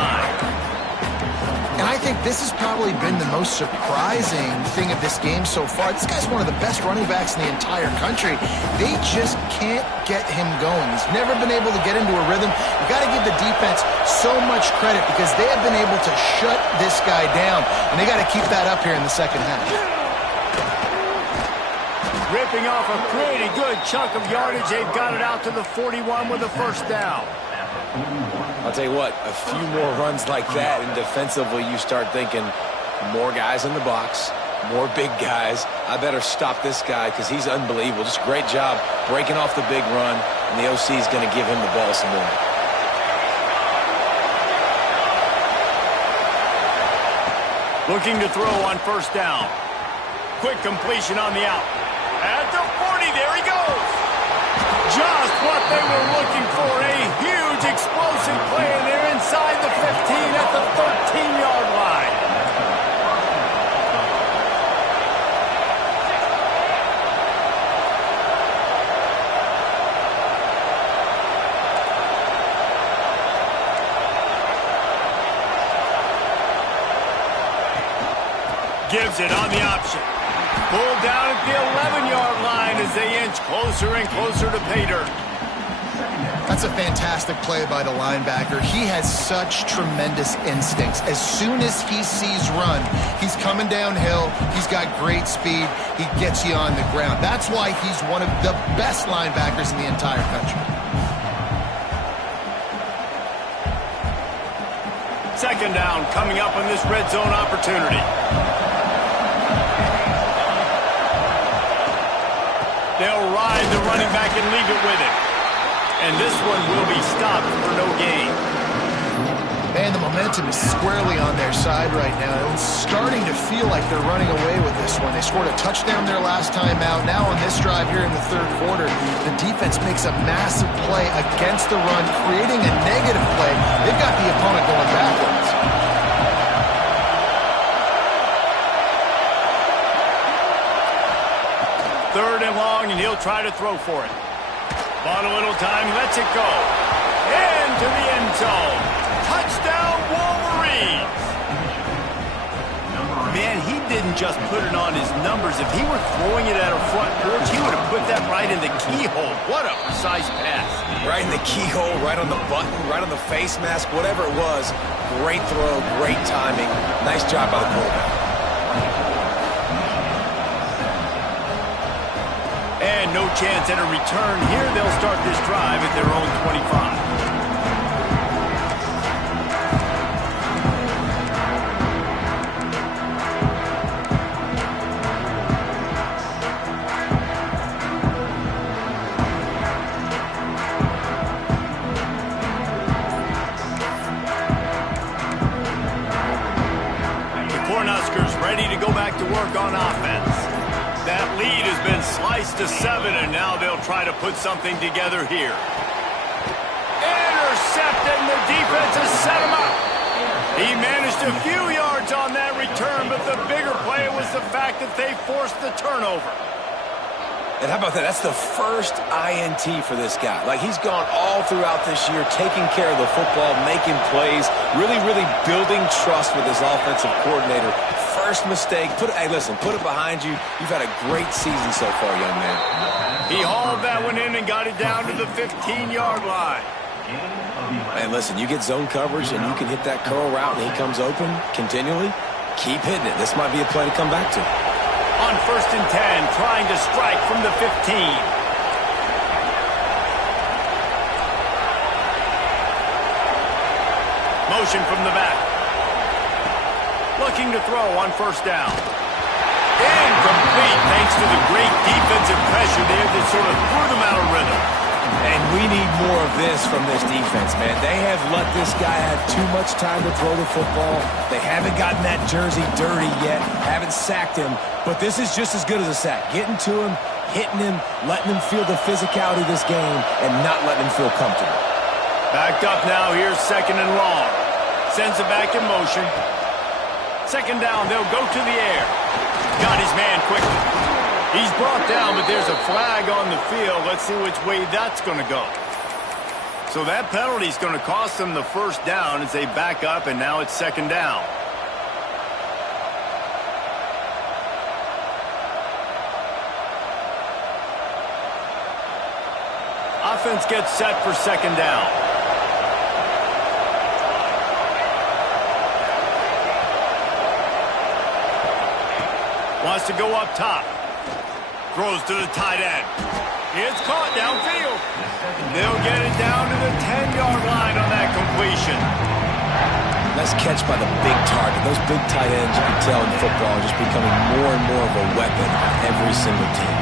And I think this has probably been the most surprising thing of this game so far. This guy's one of the best running backs in the entire country. They just can't get him going. He's never been able to get into a rhythm. You got to give the defense so much credit because they have been able to shut this guy down, and they got to keep that up here in the second half. Ripping off a pretty good chunk of yardage. They've got it out to the 41 with a first down. I'll tell you what, a few more runs like that, and defensively you start thinking more guys in the box, more big guys. I better stop this guy because he's unbelievable. Just a great job breaking off the big run, and the OC is going to give him the ball some more. Looking to throw on first down. Quick completion on the out. At the 40, there he goes. Just what they were looking for, a huge explosive play, and they're inside the 15 at the 13-yard line. Gives it on the option. Pulled down at the 11-yard line as they inch closer and closer to pay dirt. That's a fantastic play by the linebacker. He has such tremendous instincts. As soon as he sees run, he's coming downhill. He's got great speed. He gets you on the ground. That's why he's one of the best linebackers in the entire country. Second down coming up on this red zone opportunity. They'll ride the running back and leave it with him. And this one will be stopped for no gain. Man, the momentum is squarely on their side right now. It's starting to feel like they're running away with this one. They scored a touchdown their last time out. Now on this drive here in the third quarter, the defense makes a massive play against the run, creating a negative play. They've got the opponent going backwards. Third and long, and he'll try to throw for it. Bought a little time, lets it go. Into the end zone. Touchdown, Wolverines! Man, he didn't just put it on his numbers. If he were throwing it at a front porch, he would have put that right in the keyhole. What a precise pass. Right in the keyhole, right on the button, right on the face mask, whatever it was. Great throw, great timing. Nice job by the quarterback. And no chance at a return here. They'll start this drive at their own 25. The Cornhuskers ready to go back to work on offense. That lead has been sliced to 7, and now they'll try to put something together here. Intercepted, and the defense has set him up. He managed a few yards on that return, but the bigger play was the fact that they forced the turnover. And how about that? That's the first INT for this guy. Like, he's gone all throughout this year, taking care of the football, making plays, really building trust with his offensive coordinator. First mistake, hey, listen, put it behind you. You've had a great season so far, young man. He hauled that one in and got it down to the 15-yard line. And listen, you get zone coverage and you can hit that curl route and he comes open continually. Keep hitting it. This might be a play to come back to. On 1st and 10, trying to strike from the 15. Motion from the back. Looking to throw on 1st down. Incomplete thanks to the great defensive pressure there that sort of threw them out of rhythm. And we need more of this from this defense, man. They have let this guy have too much time to throw the football. They haven't gotten that jersey dirty yet, haven't sacked him, but this is just as good as a sack. Getting to him, hitting him, letting him feel the physicality of this game, and not letting him feel comfortable. Backed up now, here's 2nd and long. Sends it back in motion. 2nd down, they'll go to the air. Got his man quickly. He's brought down, but there's a flag on the field. Let's see which way that's going to go. So that penalty is going to cost them the 1st down as they back up, and now it's 2nd down. Offense gets set for 2nd down. Wants to go up top. Throws to the tight end. It's caught downfield. They'll get it down to the 10-yard line on that completion. Nice catch by the big target. Those big tight ends, you can tell in football, are just becoming more and more of a weapon on every single team.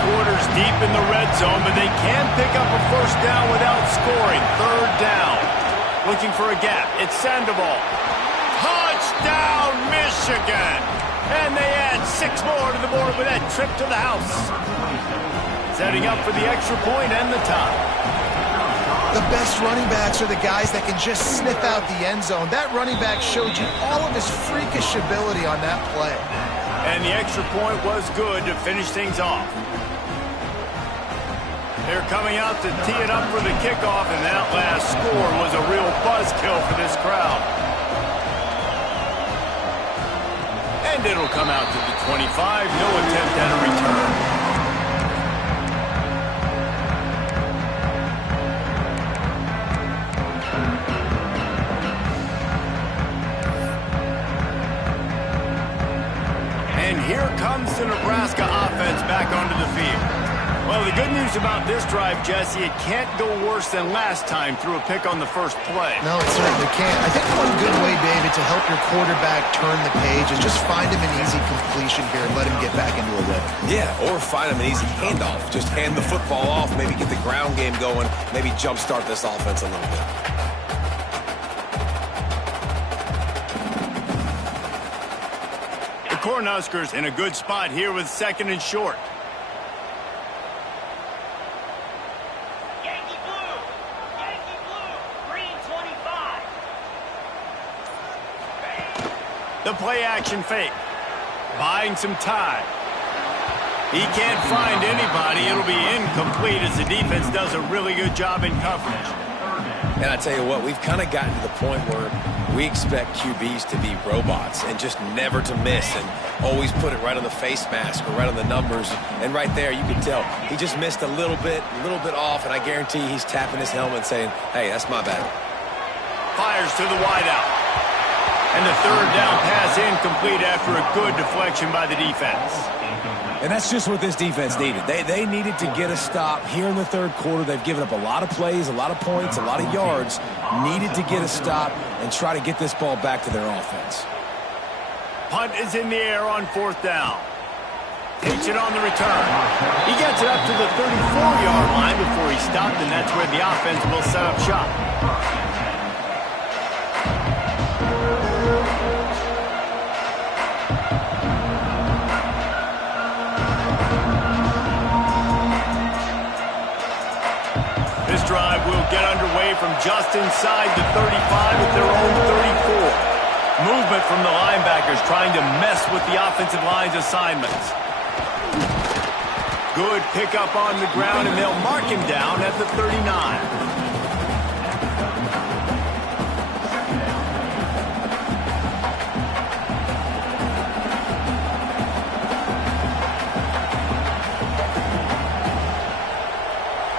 Quarters deep in the red zone, but they can pick up a 1st down without scoring. 3rd down. Looking for a gap. It's Sandoval. Touchdown, Michigan! And they add 6 more to the board with that trip to the house. Setting up for the extra point and the tie. The best running backs are the guys that can just sniff out the end zone. That running back showed you all of his freakish ability on that play. And the extra point was good to finish things off. They're coming out to tee it up for the kickoff, and that last score was a real buzzkill for this crowd. And it'll come out to the 25. No attempt at a return. And here comes the Nebraska offense back onto the field. Well, the good news about this drive, Jesse, it can't go worse than last time through a pick on the 1st play. No, it certainly can't. I think one good way, David, to help your quarterback turn the page is just find him an easy completion here and let him get back into a rhythm. Yeah, or find him an easy handoff. Just hand the football off, maybe get the ground game going, maybe jumpstart this offense a little bit. The Cornhuskers in a good spot here with 2nd and short. The play-action fake. Buying some time. He can't find anybody. It'll be incomplete as the defense does a really good job in coverage. And I tell you what, we've kind of gotten to the point where we expect QBs to be robots and just never to miss and always put it right on the face mask or right on the numbers. And right there, you can tell he just missed a little bit off, and I guarantee he's tapping his helmet saying, hey, that's my bad. Fires to the wideout. And the 3rd down pass incomplete after a good deflection by the defense. And that's just what this defense needed. They needed to get a stop here in the 3rd quarter. They've given up a lot of plays, a lot of points, a lot of yards. Needed to get a stop and try to get this ball back to their offense. Punt is in the air on 4th down. Takes it on the return. He gets it up to the 34-yard line before he stopped, and that's where the offense will set up shop. This drive will get underway from just inside the 35 at their own 34. Movement from the linebackers trying to mess with the offensive line's assignments. Good pickup on the ground, and they'll mark him down at the 39.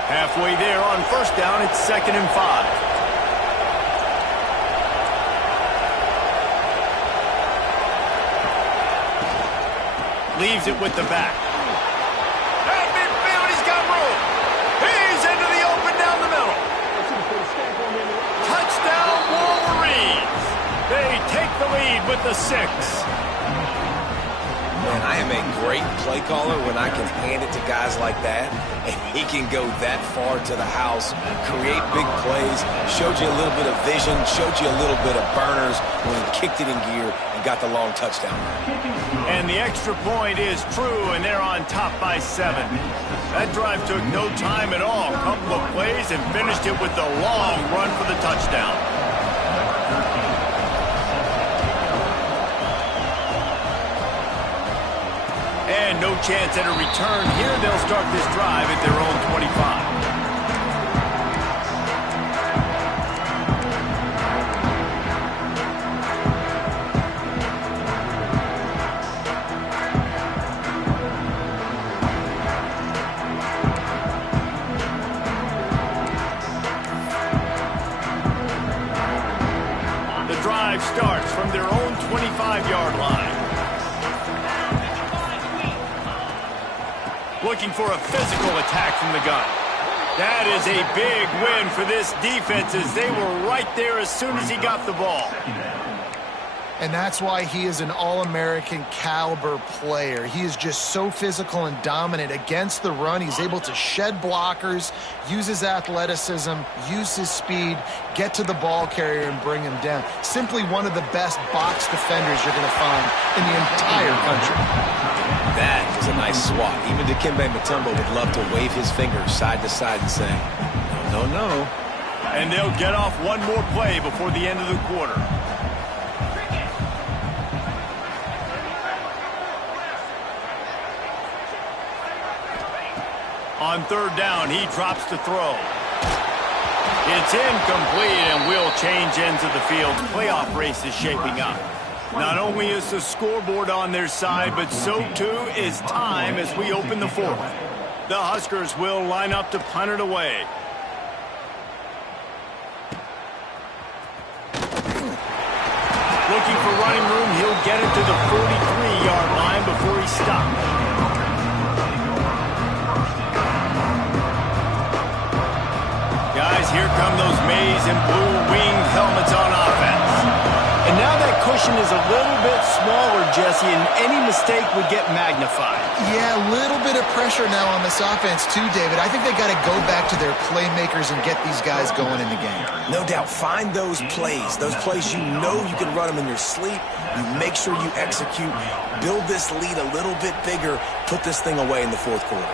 Halfway there on 1st down, it's 2nd and 5. Leaves it with the back. At midfield, he's got room. He's into the open down the middle. Touchdown, Wolves. at the 6. Man, I am a great play caller when I can hand it to guys like that, and he can go that far to the house, create big plays, showed you a little bit of vision, showed you a little bit of burners when he kicked it in gear and got the long touchdown. And the extra point is true, and they're on top by 7. That drive took no time at all. A couple of plays and finished it with the long run for the touchdown. And no chance at a return here. They'll start this drive at their own 25. The drive starts from their own 25-yard line. Looking for a physical attack from the gun. That is a big win for this defense as they were right there as soon as he got the ball. And that's why he is an All-American caliber player. He is just so physical and dominant against the run. He's able to shed blockers, use his athleticism, use his speed, get to the ball carrier and bring him down. Simply one of the best box defenders you're going to find in the entire country. That was a nice swat. Even Dikembe Mutombo would love to wave his fingers side to side and say, no, no, no. And they'll get off one more play before the end of the quarter. On third down, he drops to throw. It's incomplete, and will change ends of the field. The playoff race is shaping up. Not only is the scoreboard on their side, but so too is time as we open the fourth. The Huskers will line up to punt it away. Looking for running room, he'll get it to the 43-yard line before he stops. Guys, here come those maize and blue winged helmets on offense. And now that cushion is a little bit smaller, Jesse, and any mistake would get magnified. Yeah, a little bit of pressure now on this offense too, David. I think they got to go back to their playmakers and get these guys going in the game. No doubt. Find those plays you know you can run them in your sleep. You make sure you execute. Build this lead a little bit bigger. Put this thing away in the fourth quarter.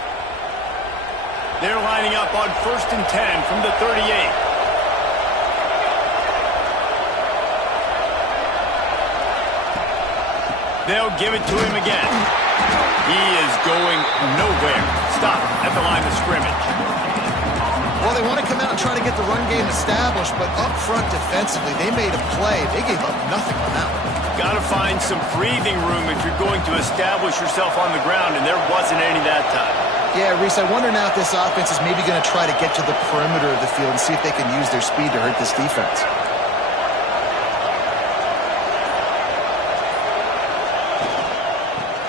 They're lining up on 1st and 10 from the 38. They'll give it to him again. He is going nowhere. Stop at the line of scrimmage. Well, they want to come out and try to get the run game established, but up front defensively, they made a play. They gave up nothing on that one. Got to find some breathing room if you're going to establish yourself on the ground, and there wasn't any that time. Yeah, Reese, I wonder now if this offense is maybe going to try to get to the perimeter of the field and see if they can use their speed to hurt this defense.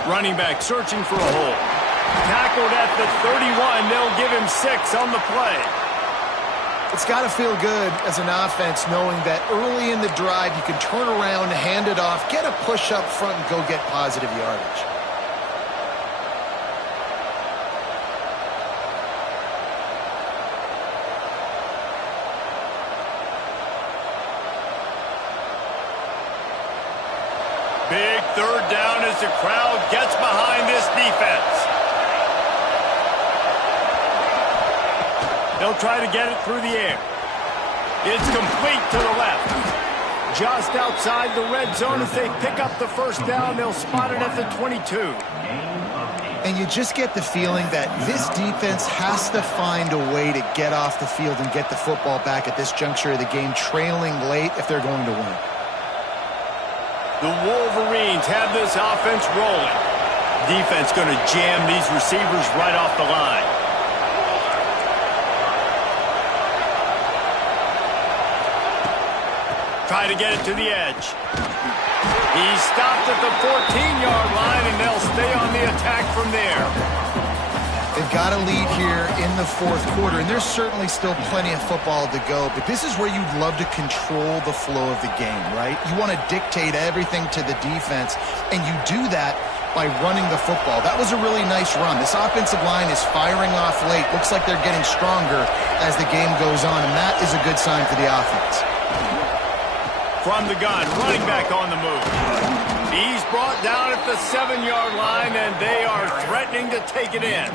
Running back searching for a hole. Tackled at the 31. They'll give him 6 on the play. It's got to feel good as an offense knowing that early in the drive you can turn around, hand it off, get a push up front, and go get positive yardage. Big third down as the crowd gets behind this defense. They'll try to get it through the air. It's complete to the left. Just outside the red zone as they pick up the first down. They'll spot it at the 22. And you just get the feeling that this defense has to find a way to get off the field and get the football back at this juncture of the game, trailing late if they're going to win. The Wolverines have this offense rolling. Defense going to jam these receivers right off the line. Try to get it to the edge. He stopped at the 14-yard line, and they'll stay on the attack from there. They've got a lead here in the fourth quarter, and there's certainly still plenty of football to go, but this is where you'd love to control the flow of the game, right? You want to dictate everything to the defense, and you do that by running the football. That was a really nice run. This offensive line is firing off late. Looks like they're getting stronger as the game goes on, and that is a good sign for the offense. From the gun, running back on the move. He's brought down at the 7-yard line, and they are threatening to take it in.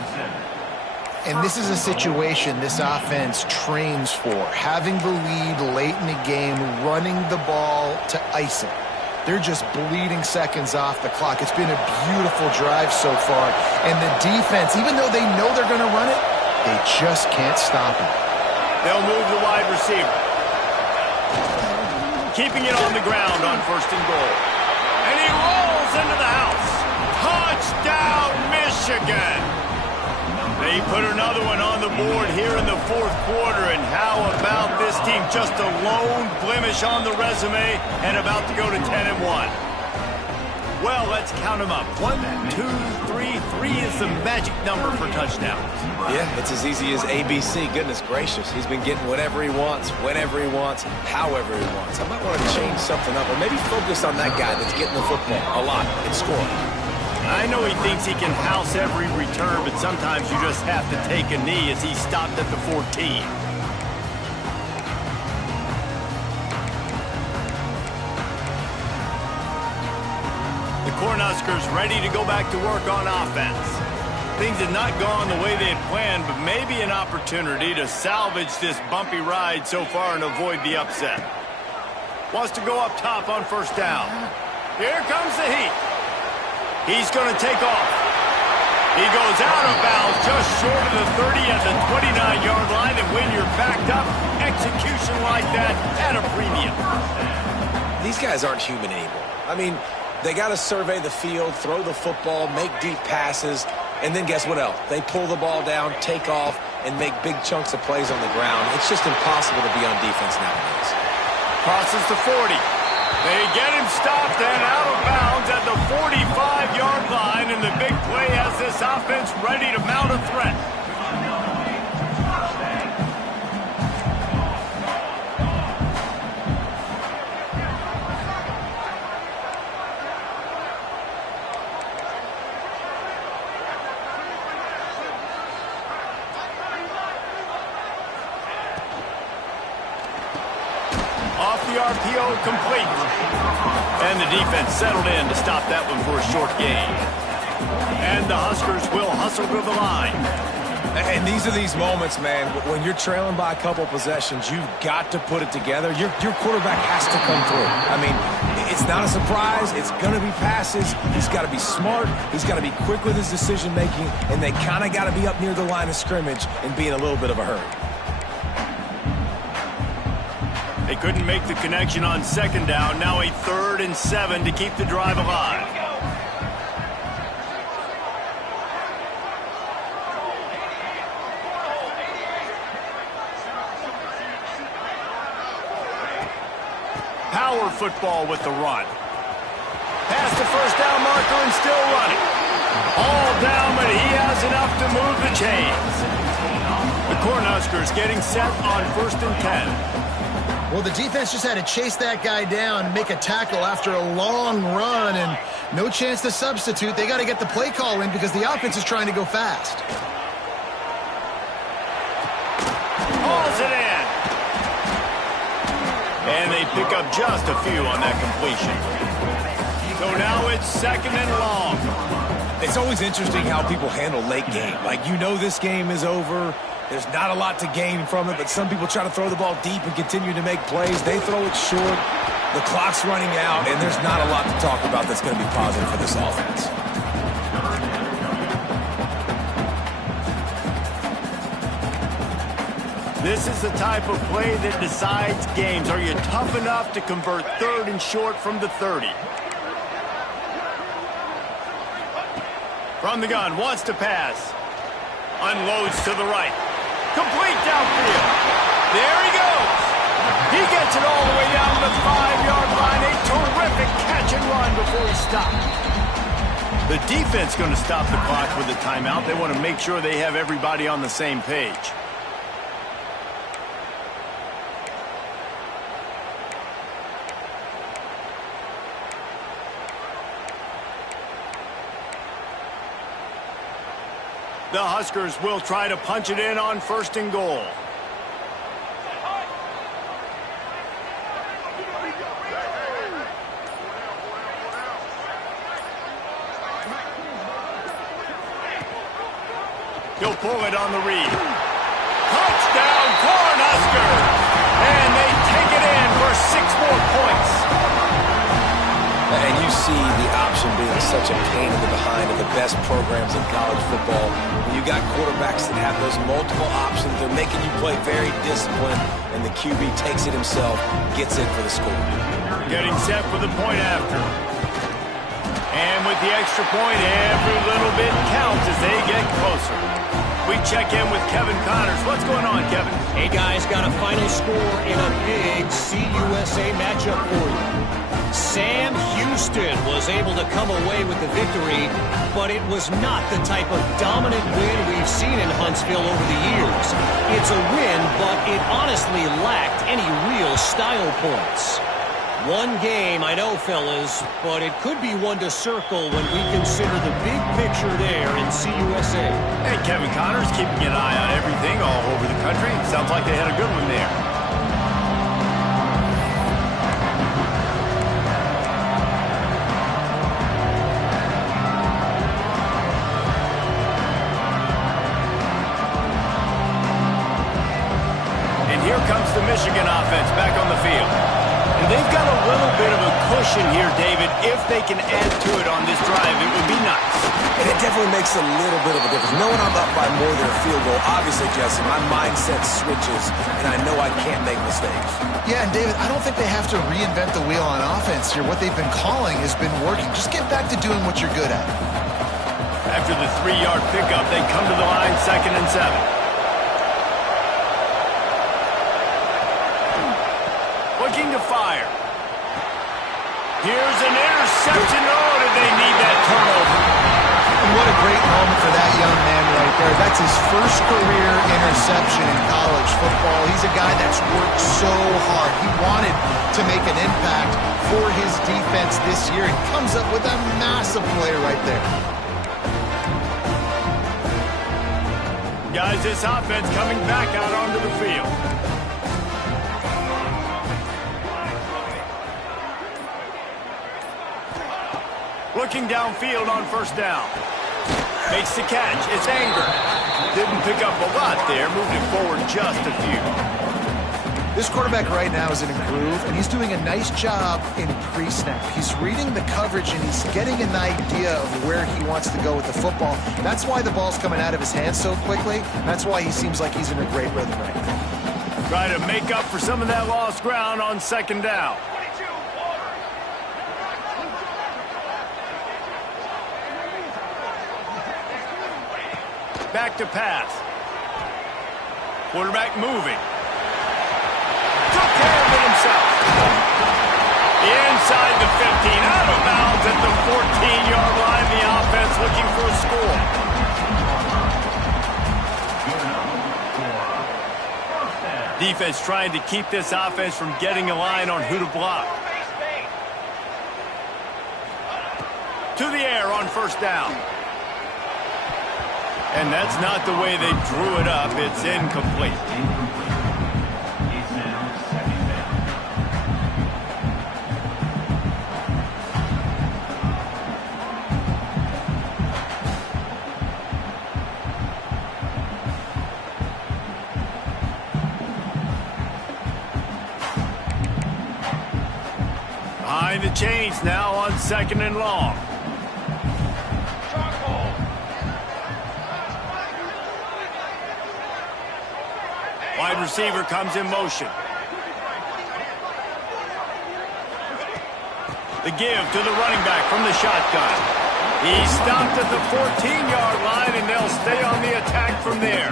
And this is a situation this offense trains for, having the lead late in the game, running the ball to ice it. They're just bleeding seconds off the clock. It's been a beautiful drive so far. And the defense, even though they know they're going to run it, they just can't stop it. They'll move the wide receiver. Keeping it on the ground on 1st and goal. And he rolls into the house. Touchdown, Michigan. They put another one on the board here in the fourth quarter. And how about this team? Just a lone blemish on the resume and about to go to 10-1. Well, let's count them up. 1, 2, 3. 3 is the magic number for touchdowns. Yeah, it's as easy as ABC. Goodness gracious. He's been getting whatever he wants, whenever he wants, however he wants. I might want to change something up or maybe focus on that guy that's getting the football a lot and scoring. I know he thinks he can house every return, but sometimes you just have to take a knee as he stopped at the 14. The Cornhuskers ready to go back to work on offense. Things had not gone the way they had planned, but maybe an opportunity to salvage this bumpy ride so far and avoid the upset. Wants to go up top on 1st down. Here comes the heat. He's going to take off. He goes out of bounds just short of the 30 at the 29-yard line, and when you're backed up, execution like that at a premium. These guys aren't human anymore. I mean, they got to survey the field, throw the football, make deep passes, and then guess what else? They pull the ball down, take off, and make big chunks of plays on the ground. It's just impossible to be on defense nowadays. Crosses the 40. They get him stopped and out of bounds at the 45-yard line, and the big play has this offense ready to mount a threat. Off the RPO, complete. And the defense settled in to stop that one for a short gain. And the Huskers will hustle to the line. And these are these moments, man, when you're trailing by a couple possessions, you've got to put it together. Your quarterback has to come through. I mean, it's not a surprise. It's going to be passes. He's got to be smart. He's got to be quick with his decision-making, and they kind of got to be up near the line of scrimmage and be in a little bit of a hurry. They couldn't make the connection on 2nd down. Now a 3rd and 7 to keep the drive alive. Power football with the run. Past the 1st down marker and still running. All down, but he has enough to move the chains. The Cornhuskers getting set on 1st and 10. Well, the defense just had to chase that guy down and make a tackle after a long run, and no chance to substitute. They got to get the play call in because the offense is trying to go fast. Hauls it in. And they pick up just a few on that completion. So now it's 2nd and long. It's always interesting how people handle late game. Like, you know this game is over. There's not a lot to gain from it, but some people try to throw the ball deep and continue to make plays. They throw it short. The clock's running out, and there's not a lot to talk about that's going to be positive for this offense. This is the type of play that decides games. Are you tough enough to convert 3rd and short from the 30? From the gun, wants to pass. Unloads to the right. Complete downfield. There he goes. He gets it all the way down to the 5-yard line. A terrific catch and run before he stopped. The defense going to stop the clock with a timeout. They want to make sure they have everybody on the same page. The Huskers will try to punch it in on 1st and goal. He'll pull it on the read. Touchdown, Cornhuskers! And they take it in for 6 more points. And you see the option being such a pain in the behind of the best programs in college football. When you got quarterbacks that have those multiple options, they're making you play very disciplined, and the QB takes it himself, gets in for the score. Getting set for the point after. And with the extra point, every little bit counts as they get closer. We check in with Kevin Connors. What's going on, Kevin? Hey, guys, got a final score in a big CUSA matchup for you. Sam Houston was able to come away with the victory, but it was not the type of dominant win we've seen in Huntsville over the years. It's a win, but it honestly lacked any real style points. One game, I know, fellas, but it could be one to circle when we consider the big picture there in CUSA. Hey, Kevin Connors keeping an eye on everything all over the country. Sounds like they had a good one there. And here comes the Michigan offense back on the field. And they've got a little bit of a cushion here, David. If they can add to it on this drive, it would be nice. And it definitely makes a little bit of a difference. Knowing I'm up by more than a field goal, obviously, Jesse, my mindset switches, and I know I can't make mistakes. Yeah, and David, I don't think they have to reinvent the wheel on offense here. What they've been calling has been working. Just get back to doing what you're good at. After the 3-yard pickup, they come to the line, 2nd and 7. Looking to fire. Here's an interception. Oh, did they need that turnover? And what a great moment for that young man right there. That's his first career interception in college football. He's a guy that's worked so hard. He wanted to make an impact for his defense this year and comes up with a massive play right there. Guys, this offense coming back out onto the field. Looking downfield on 1st down. Makes the catch. It's Anger. Didn't pick up a lot there. Moved it forward just a few. This quarterback right now is in a groove, and he's doing a nice job in pre-snap. He's reading the coverage, and he's getting an idea of where he wants to go with the football. That's why the ball's coming out of his hands so quickly. That's why he seems like he's in a great rhythm right now. Try to make up for some of that lost ground on 2nd down. Back to pass. Quarterback moving. Took care of it himself. Inside the 15, out of bounds at the 14-yard line. The offense looking for a score. Defense trying to keep this offense from getting a line on who to block. To the air on 1st down. And that's not the way they drew it up. It's incomplete. Behind the chains now on 2nd and long. Wide receiver comes in motion. The give to the running back from the shotgun. He stopped at the 14-yard line, and they'll stay on the attack from there.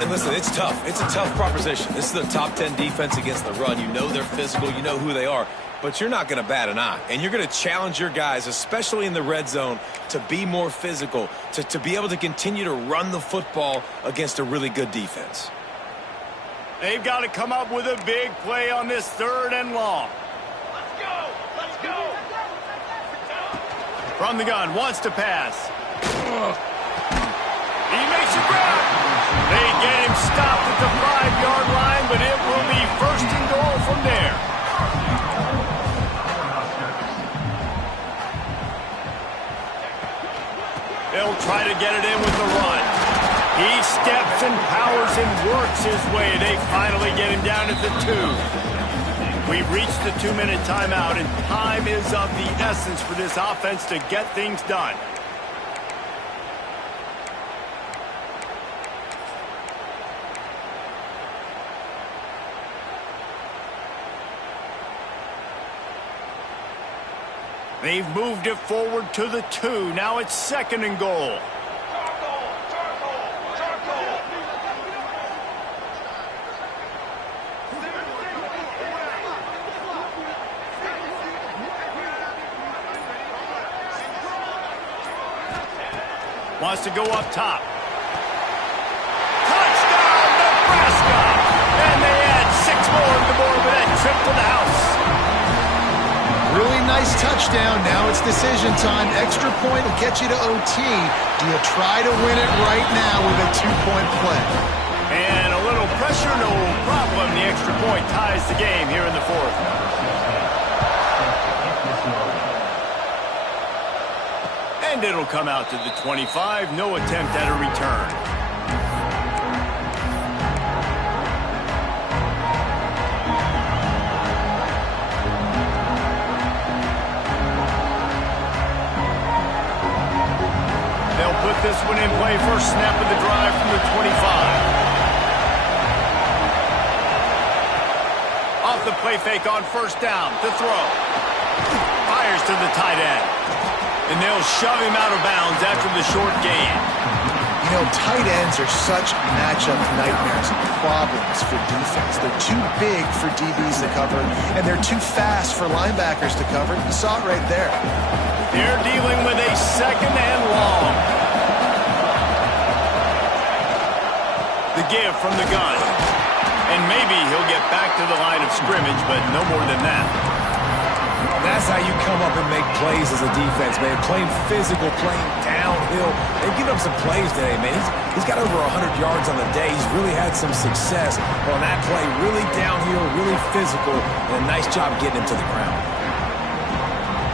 And listen, it's tough. It's a tough proposition. This is a top 10 defense against the run. You know they're physical. You know who they are. But you're not going to bat an eye. And you're going to challenge your guys, especially in the red zone, to be more physical, to be able to continue to run the football against a really good defense. They've got to come up with a big play on this 3rd and long. Let's go! Let's go! From the gun, wants to pass. He makes a grab. They get him stopped at the 5-yard line, but it will be 1st and goal from there. They'll try to get it in with the run. He steps and powers and works his way. They finally get him down at the 2. We've reached the 2-minute timeout, and time is of the essence for this offense to get things done. They've moved it forward to the 2. Now it's 2nd and goal. Wants to go up top. Touchdown, Nebraska! And they add 6 more to the board with that trip to the house. Really nice touchdown. Now it's decision time. Extra point will get you to OT. Do you try to win it right now with a 2-point play? And a little pressure, no problem. The extra point ties the game here in the 4th. And it'll come out to the 25. No attempt at a return. They'll put this one in play. First snap of the drive from the 25. Off the play fake on 1st down. To throw. Fires to the tight end. And they'll shove him out of bounds after the short gain. You know, tight ends are such matchup nightmares and problems for defense. They're too big for DBs to cover, and they're too fast for linebackers to cover. You saw it right there. They're dealing with a 2nd and long. The give from the gun. And maybe he'll get back to the line of scrimmage, but no more than that. That's how you come up and make plays as a defense, man. Playing physical, playing downhill. They've given up some plays today, man. He's got over 100 yards on the day. He's really had some success on that play. Really downhill, really physical, and a nice job getting him to the ground.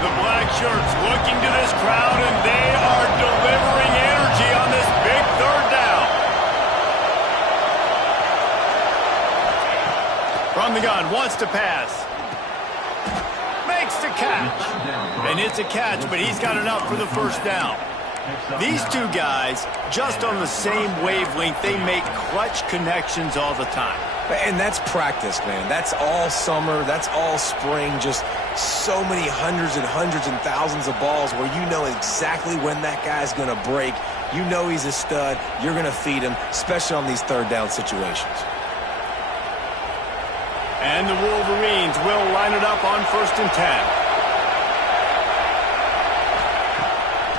The black shirts looking to this crowd, and they are delivering energy on this big 3rd down. From the gun, wants to pass. Makes the catch. And it's a catch, but he's got enough for the 1st down. These two guys, just on the same wavelength, they make clutch connections all the time. And that's practice, man. That's all summer. That's all spring. Just so many hundreds and thousands of balls where you know exactly when that guy's going to break. You know he's a stud. You're going to feed him, especially on these 3rd down situations. And the Wolverines will line it up on 1st and 10.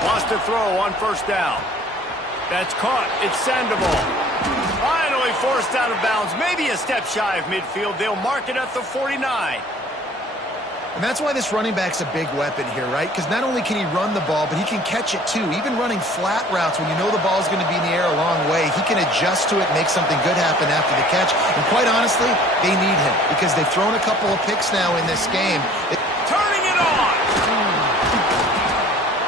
Wants to throw on 1st down. That's caught. It's Sandoval. Finally forced out of bounds. Maybe a step shy of midfield. They'll mark it at the 49. And that's why this running back's a big weapon here, right? Because not only can he run the ball, but he can catch it too. Even running flat routes when you know the ball's going to be in the air a long way, he can adjust to it, make something good happen after the catch. And quite honestly, they need him because they've thrown a couple of picks now in this game. Turning it on!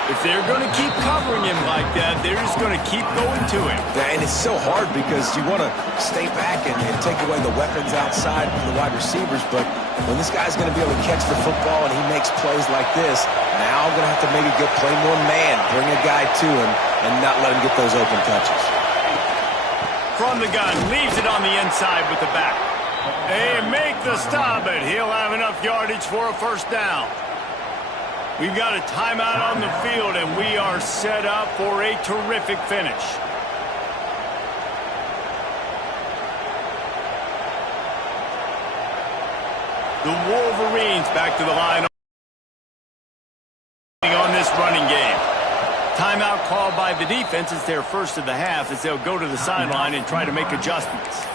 If they're going to keep covering him like that, they're just going to keep going to him. Yeah, and it's so hard because you want to stay back and take away the weapons outside from the wide receivers, but when this guy's going to be able to catch the football and he makes plays like this, now I'm going to have to maybe play more man, bring a guy to him, and not let him get those open touches. From the gun, leaves it on the inside with the back. They make the stop, but he'll have enough yardage for a 1st down. We've got a timeout on the field, and we are set up for a terrific finish. The Wolverines back to the line on this running game. Timeout called by the defense. It's their first of the half as they'll go to the sideline and try to make adjustments.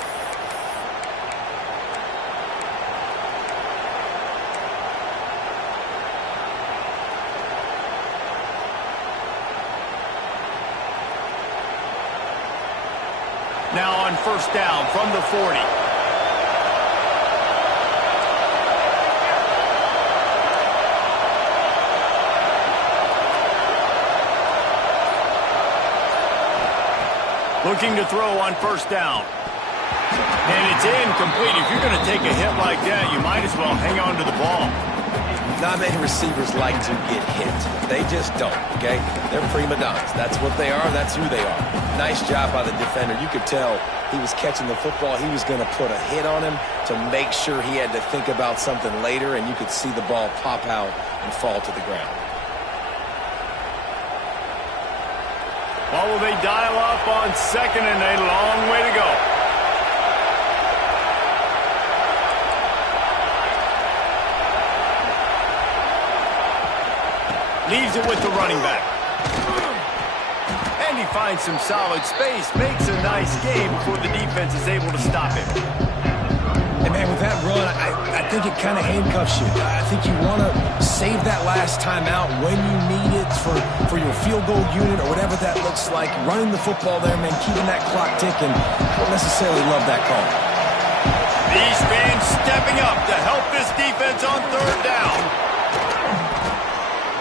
Now on first down from the 40. Looking to throw on first down. And it's incomplete. If you're going to take a hit like that, you might as well hang on to the ball. Not many receivers like to get hit. They just don't, okay? They're prima donnas. That's what they are. That's who they are. Nice job by the defender. You could tell he was catching the football. He was going to put a hit on him to make sure he had to think about something later, and you could see the ball pop out and fall to the ground. Well, will they dial up on second and a long way to go? Leaves it with the running back. And he finds some solid space. Makes a nice game before the defense is able to stop him. And, man, with that run, I think it kind of handcuffs you. I think you want to save that last time out when you need it for your field goal unit or whatever that looks like. Running the football there, man, keeping that clock ticking. I don't necessarily love that call. These fans stepping up to help this defense on third down.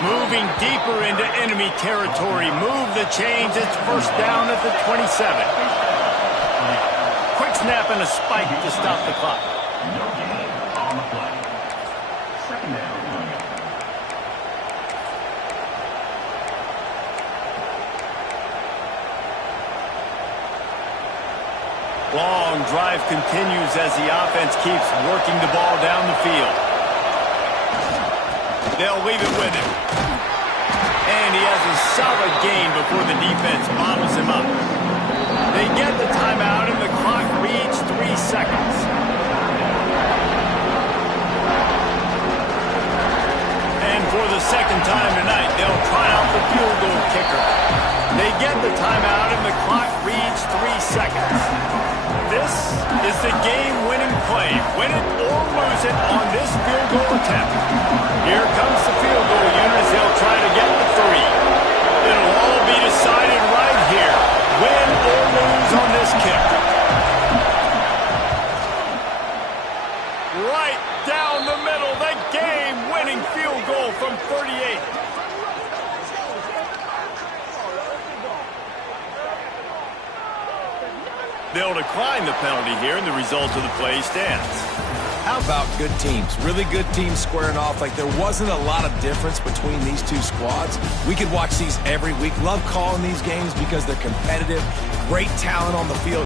Moving deeper into enemy territory. Move the chains. It's first down at the 27. Quick snap and a spike to stop the clock. Long drive continues as the offense keeps working the ball down the field. They'll leave it with him. And he has a solid gain before the defense bottles him up. They get the timeout and the clock reads 3 seconds. And for the second time tonight, they'll try out the field goal kicker. They get the timeout and the clock reads 3 seconds. This is the game-winning play. Win it or lose it on this field goal attempt. Here comes the field goal unit as they'll try to get the 3. It'll all be decided right here. Win or lose on this kick. Right down the middle, the game-winning field goal from 38. They'll decline the penalty here, and the result of the play stands. How about good teams? Really good teams squaring off. Like there wasn't a lot of difference between these two squads. We could watch these every week. Love calling these games because they're competitive. Great talent on the field.